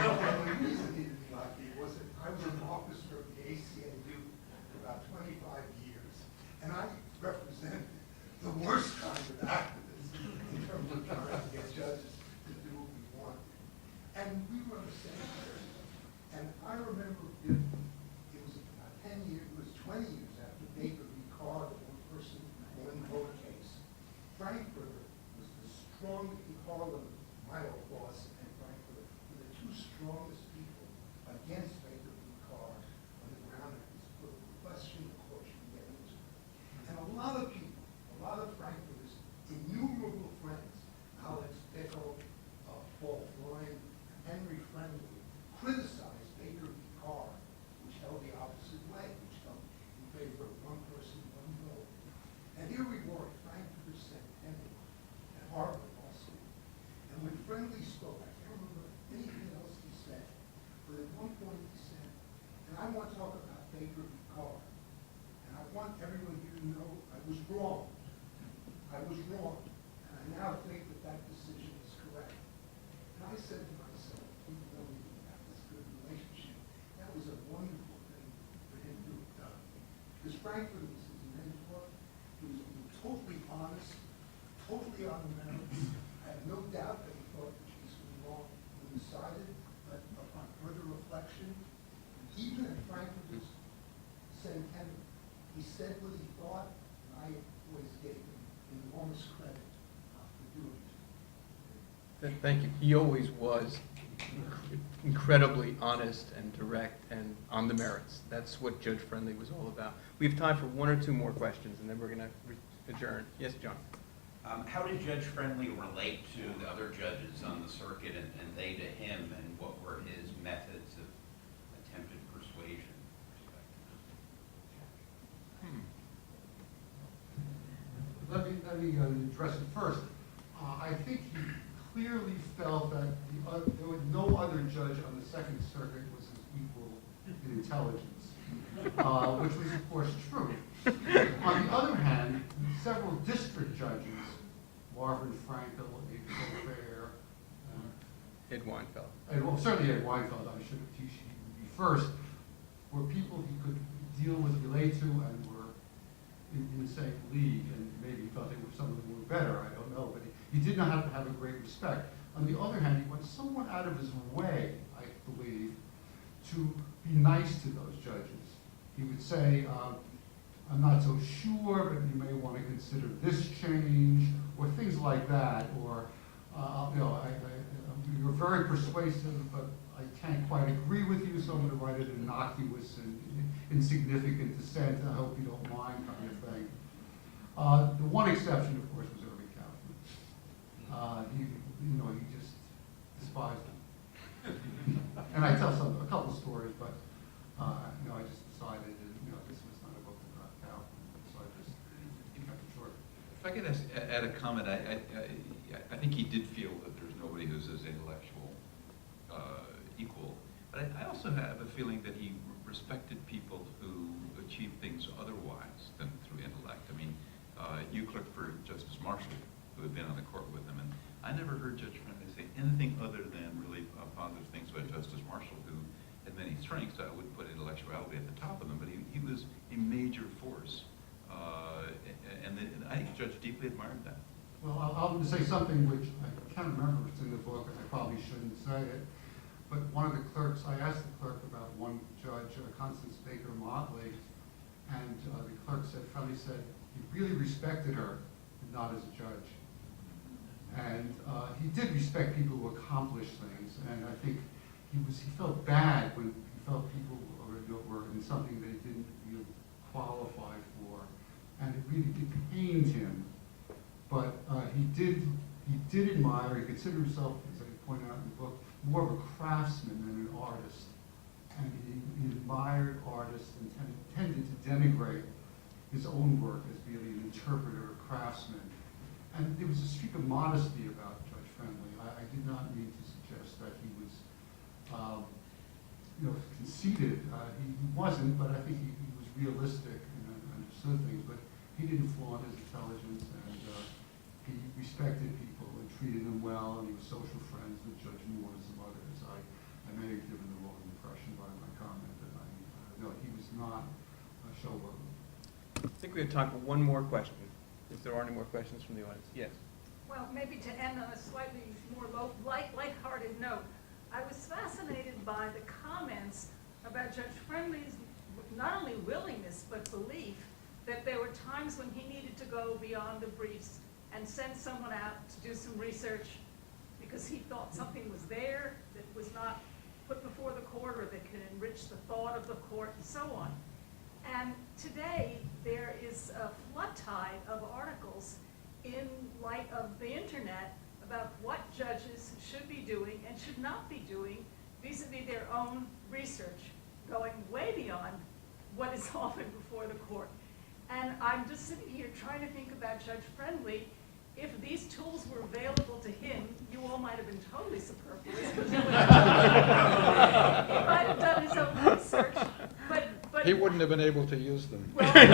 the reason he didn't like me was that I was an officer of the ACLU for about 25 years, and I represented the worst kind of activists in terms of trying to get judges to do what we wanted. And we were on the same panel. And I remember vividly Frankfurt was his mentor. He was totally honest, totally on the merits. I have no doubt that he thought the case was wrong when decided, but upon further reflection, even at Frankfurt's centennial, he said what he thought, and I always gave him enormous credit for doing it. Thank you. He always was incredibly honest and direct and on the merits. That's what Judge Friendly was all about. We have time for one or two more questions, and then we're going to adjourn. Yes, John? How did Judge Friendly relate to the other judges on the circuit and they to him, and what were his methods of attempted persuasion? Let me address it first. I think he clearly felt that there was no other judge on the Second Circuit was his equal in intelligence, which was of course true. On the other hand, several district judges, Marvin Frankel, Fair, Ed Weinfeld. and well, certainly Ed Weinfeld, he should be first, were people he could deal with, relate to, and were in the same league, and maybe he thought some of them were better, I don't know, but he did not have a great respect. On the other hand, he went somewhat out of his way, I believe, to be nice to those judges. He would say, I'm not so sure, but you may want to consider this change, or things like that, or, you're very persuasive, but I can't quite agree with you, so I'm going to write an innocuous and insignificant dissent, I hope you don't mind, kind of thing. The one exception, of course, was Irving Kaufman. He just despised him. And I tell a couple stories, but I just decided that this was not a book about Kaufman, so I just kept it short. If I could add a comment, I think he did feel that there's nobody who's his intellectual equal, but I also have a feeling that he respected people who achieved things otherwise than through intellect. I mean, you clerked for Justice Marshall, who had been on the court with him, and I never heard Judge Friendly say anything other than really positive things about Justice Marshall, who had many strengths. I would put intellectuality at the top of them, but he was a major force, and I think Judge deeply admired that. Well, I'll say something which I can't remember if it's in the book, and I probably shouldn't say it, but one of the clerks, I asked the clerk about one judge, Constance Baker Motley, and the clerk Friendly said he really respected her, but not as a judge. And he did respect people who accomplished things, and I think he felt bad when he felt people were in something they didn't really qualify for, and it really pained him. But he did admire, he considered himself, as I point out in the book, more of a craftsman than an artist. And he admired artists and tended to denigrate his own work as really an interpreter, a craftsman. And there was a streak of modesty about Judge Friendly. I did not mean to suggest that he was, conceited. He wasn't, but I think he was realistic and understood things. But he didn't flaunt his intelligence, and he respected people and treated them well, and he was social friends with Judge Moore and some others. I may have given the wrong impression by my comment, but no, he was not a showboat. I think we have time for one more question, if there are any more questions from the audience. Yes. Well, maybe to end on a slightly more lighthearted note, I was fascinated by the comments about Judge Friendly's not only willingness but belief that there were times when he needed to go beyond the briefs and send someone out to do some research because he thought something was there that was not put before the court or that could enrich the thought of the court and so on. And today there is a flood tide of articles in light of the internet about what judges should be doing and should not be doing vis-a-vis their own research, going way beyond what is often before the court. And I'm just sitting here trying to think about Judge Friendly. If these tools were available to him, you all might have been totally superfluous. He might have done his own research, but He wouldn't have been able to use them. well, I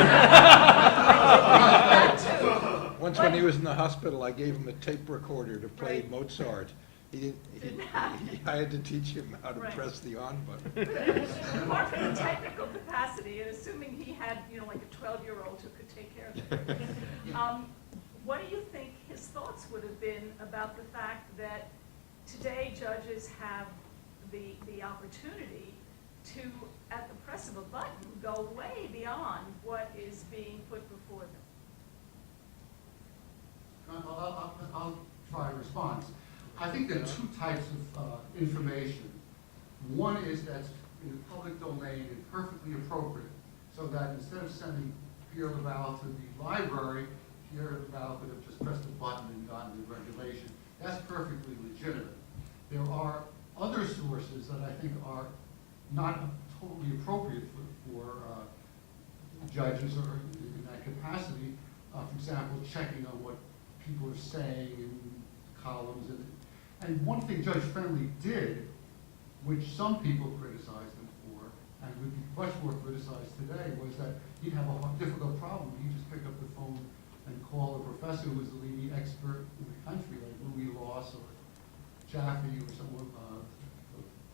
did think that too. Once when he was in the hospital, I gave him a tape recorder to play Right. Mozart. I had to teach him how to Right. press the on button. Apart from the technical capacity, and assuming he had, like a What do you think his thoughts would have been about the fact that today judges have the opportunity to, at the press of a button, go way beyond what is being put before them? I'll try a response. I think there are two types of information. One is that's in the public domain and perfectly appropriate, so that instead of sending Pierre Laval to the library, Pierre Laval could have just pressed a button and gotten the regulation. That's perfectly legitimate. There are other sources that I think are not totally appropriate for judges or in that capacity. For example, checking on what people are saying in columns. And one thing Judge Friendly did, which some people criticized him for, and would be much more criticized today, was that he'd have a difficult problem. He'd just pick up the phone and call a professor who was the leading expert in the country, like Louis Loss or Jaffe or someone,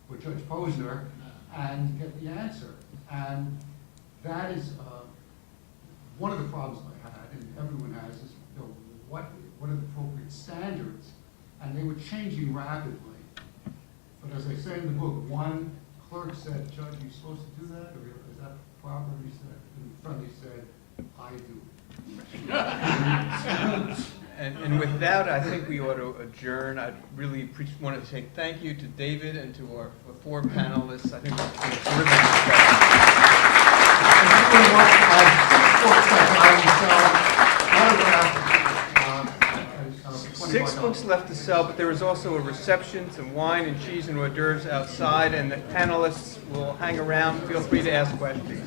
or Judge Posner, and get the answer. And that is one of the problems I had, and everyone has, is what are the appropriate standards? And they were changing rapidly. But as I say in the book, one clerk said, Judge, are you supposed to do that? Or is that proper? He said, and Friendly said, I do. And with that, I think we ought to adjourn. I really wanted to say thank you to David and to our 4 panelists. I think it's been a terrific discussion. 6 books left to sell, but there is also a reception, some wine and cheese and hors d'oeuvres outside, and the panelists will hang around. Feel free to ask questions.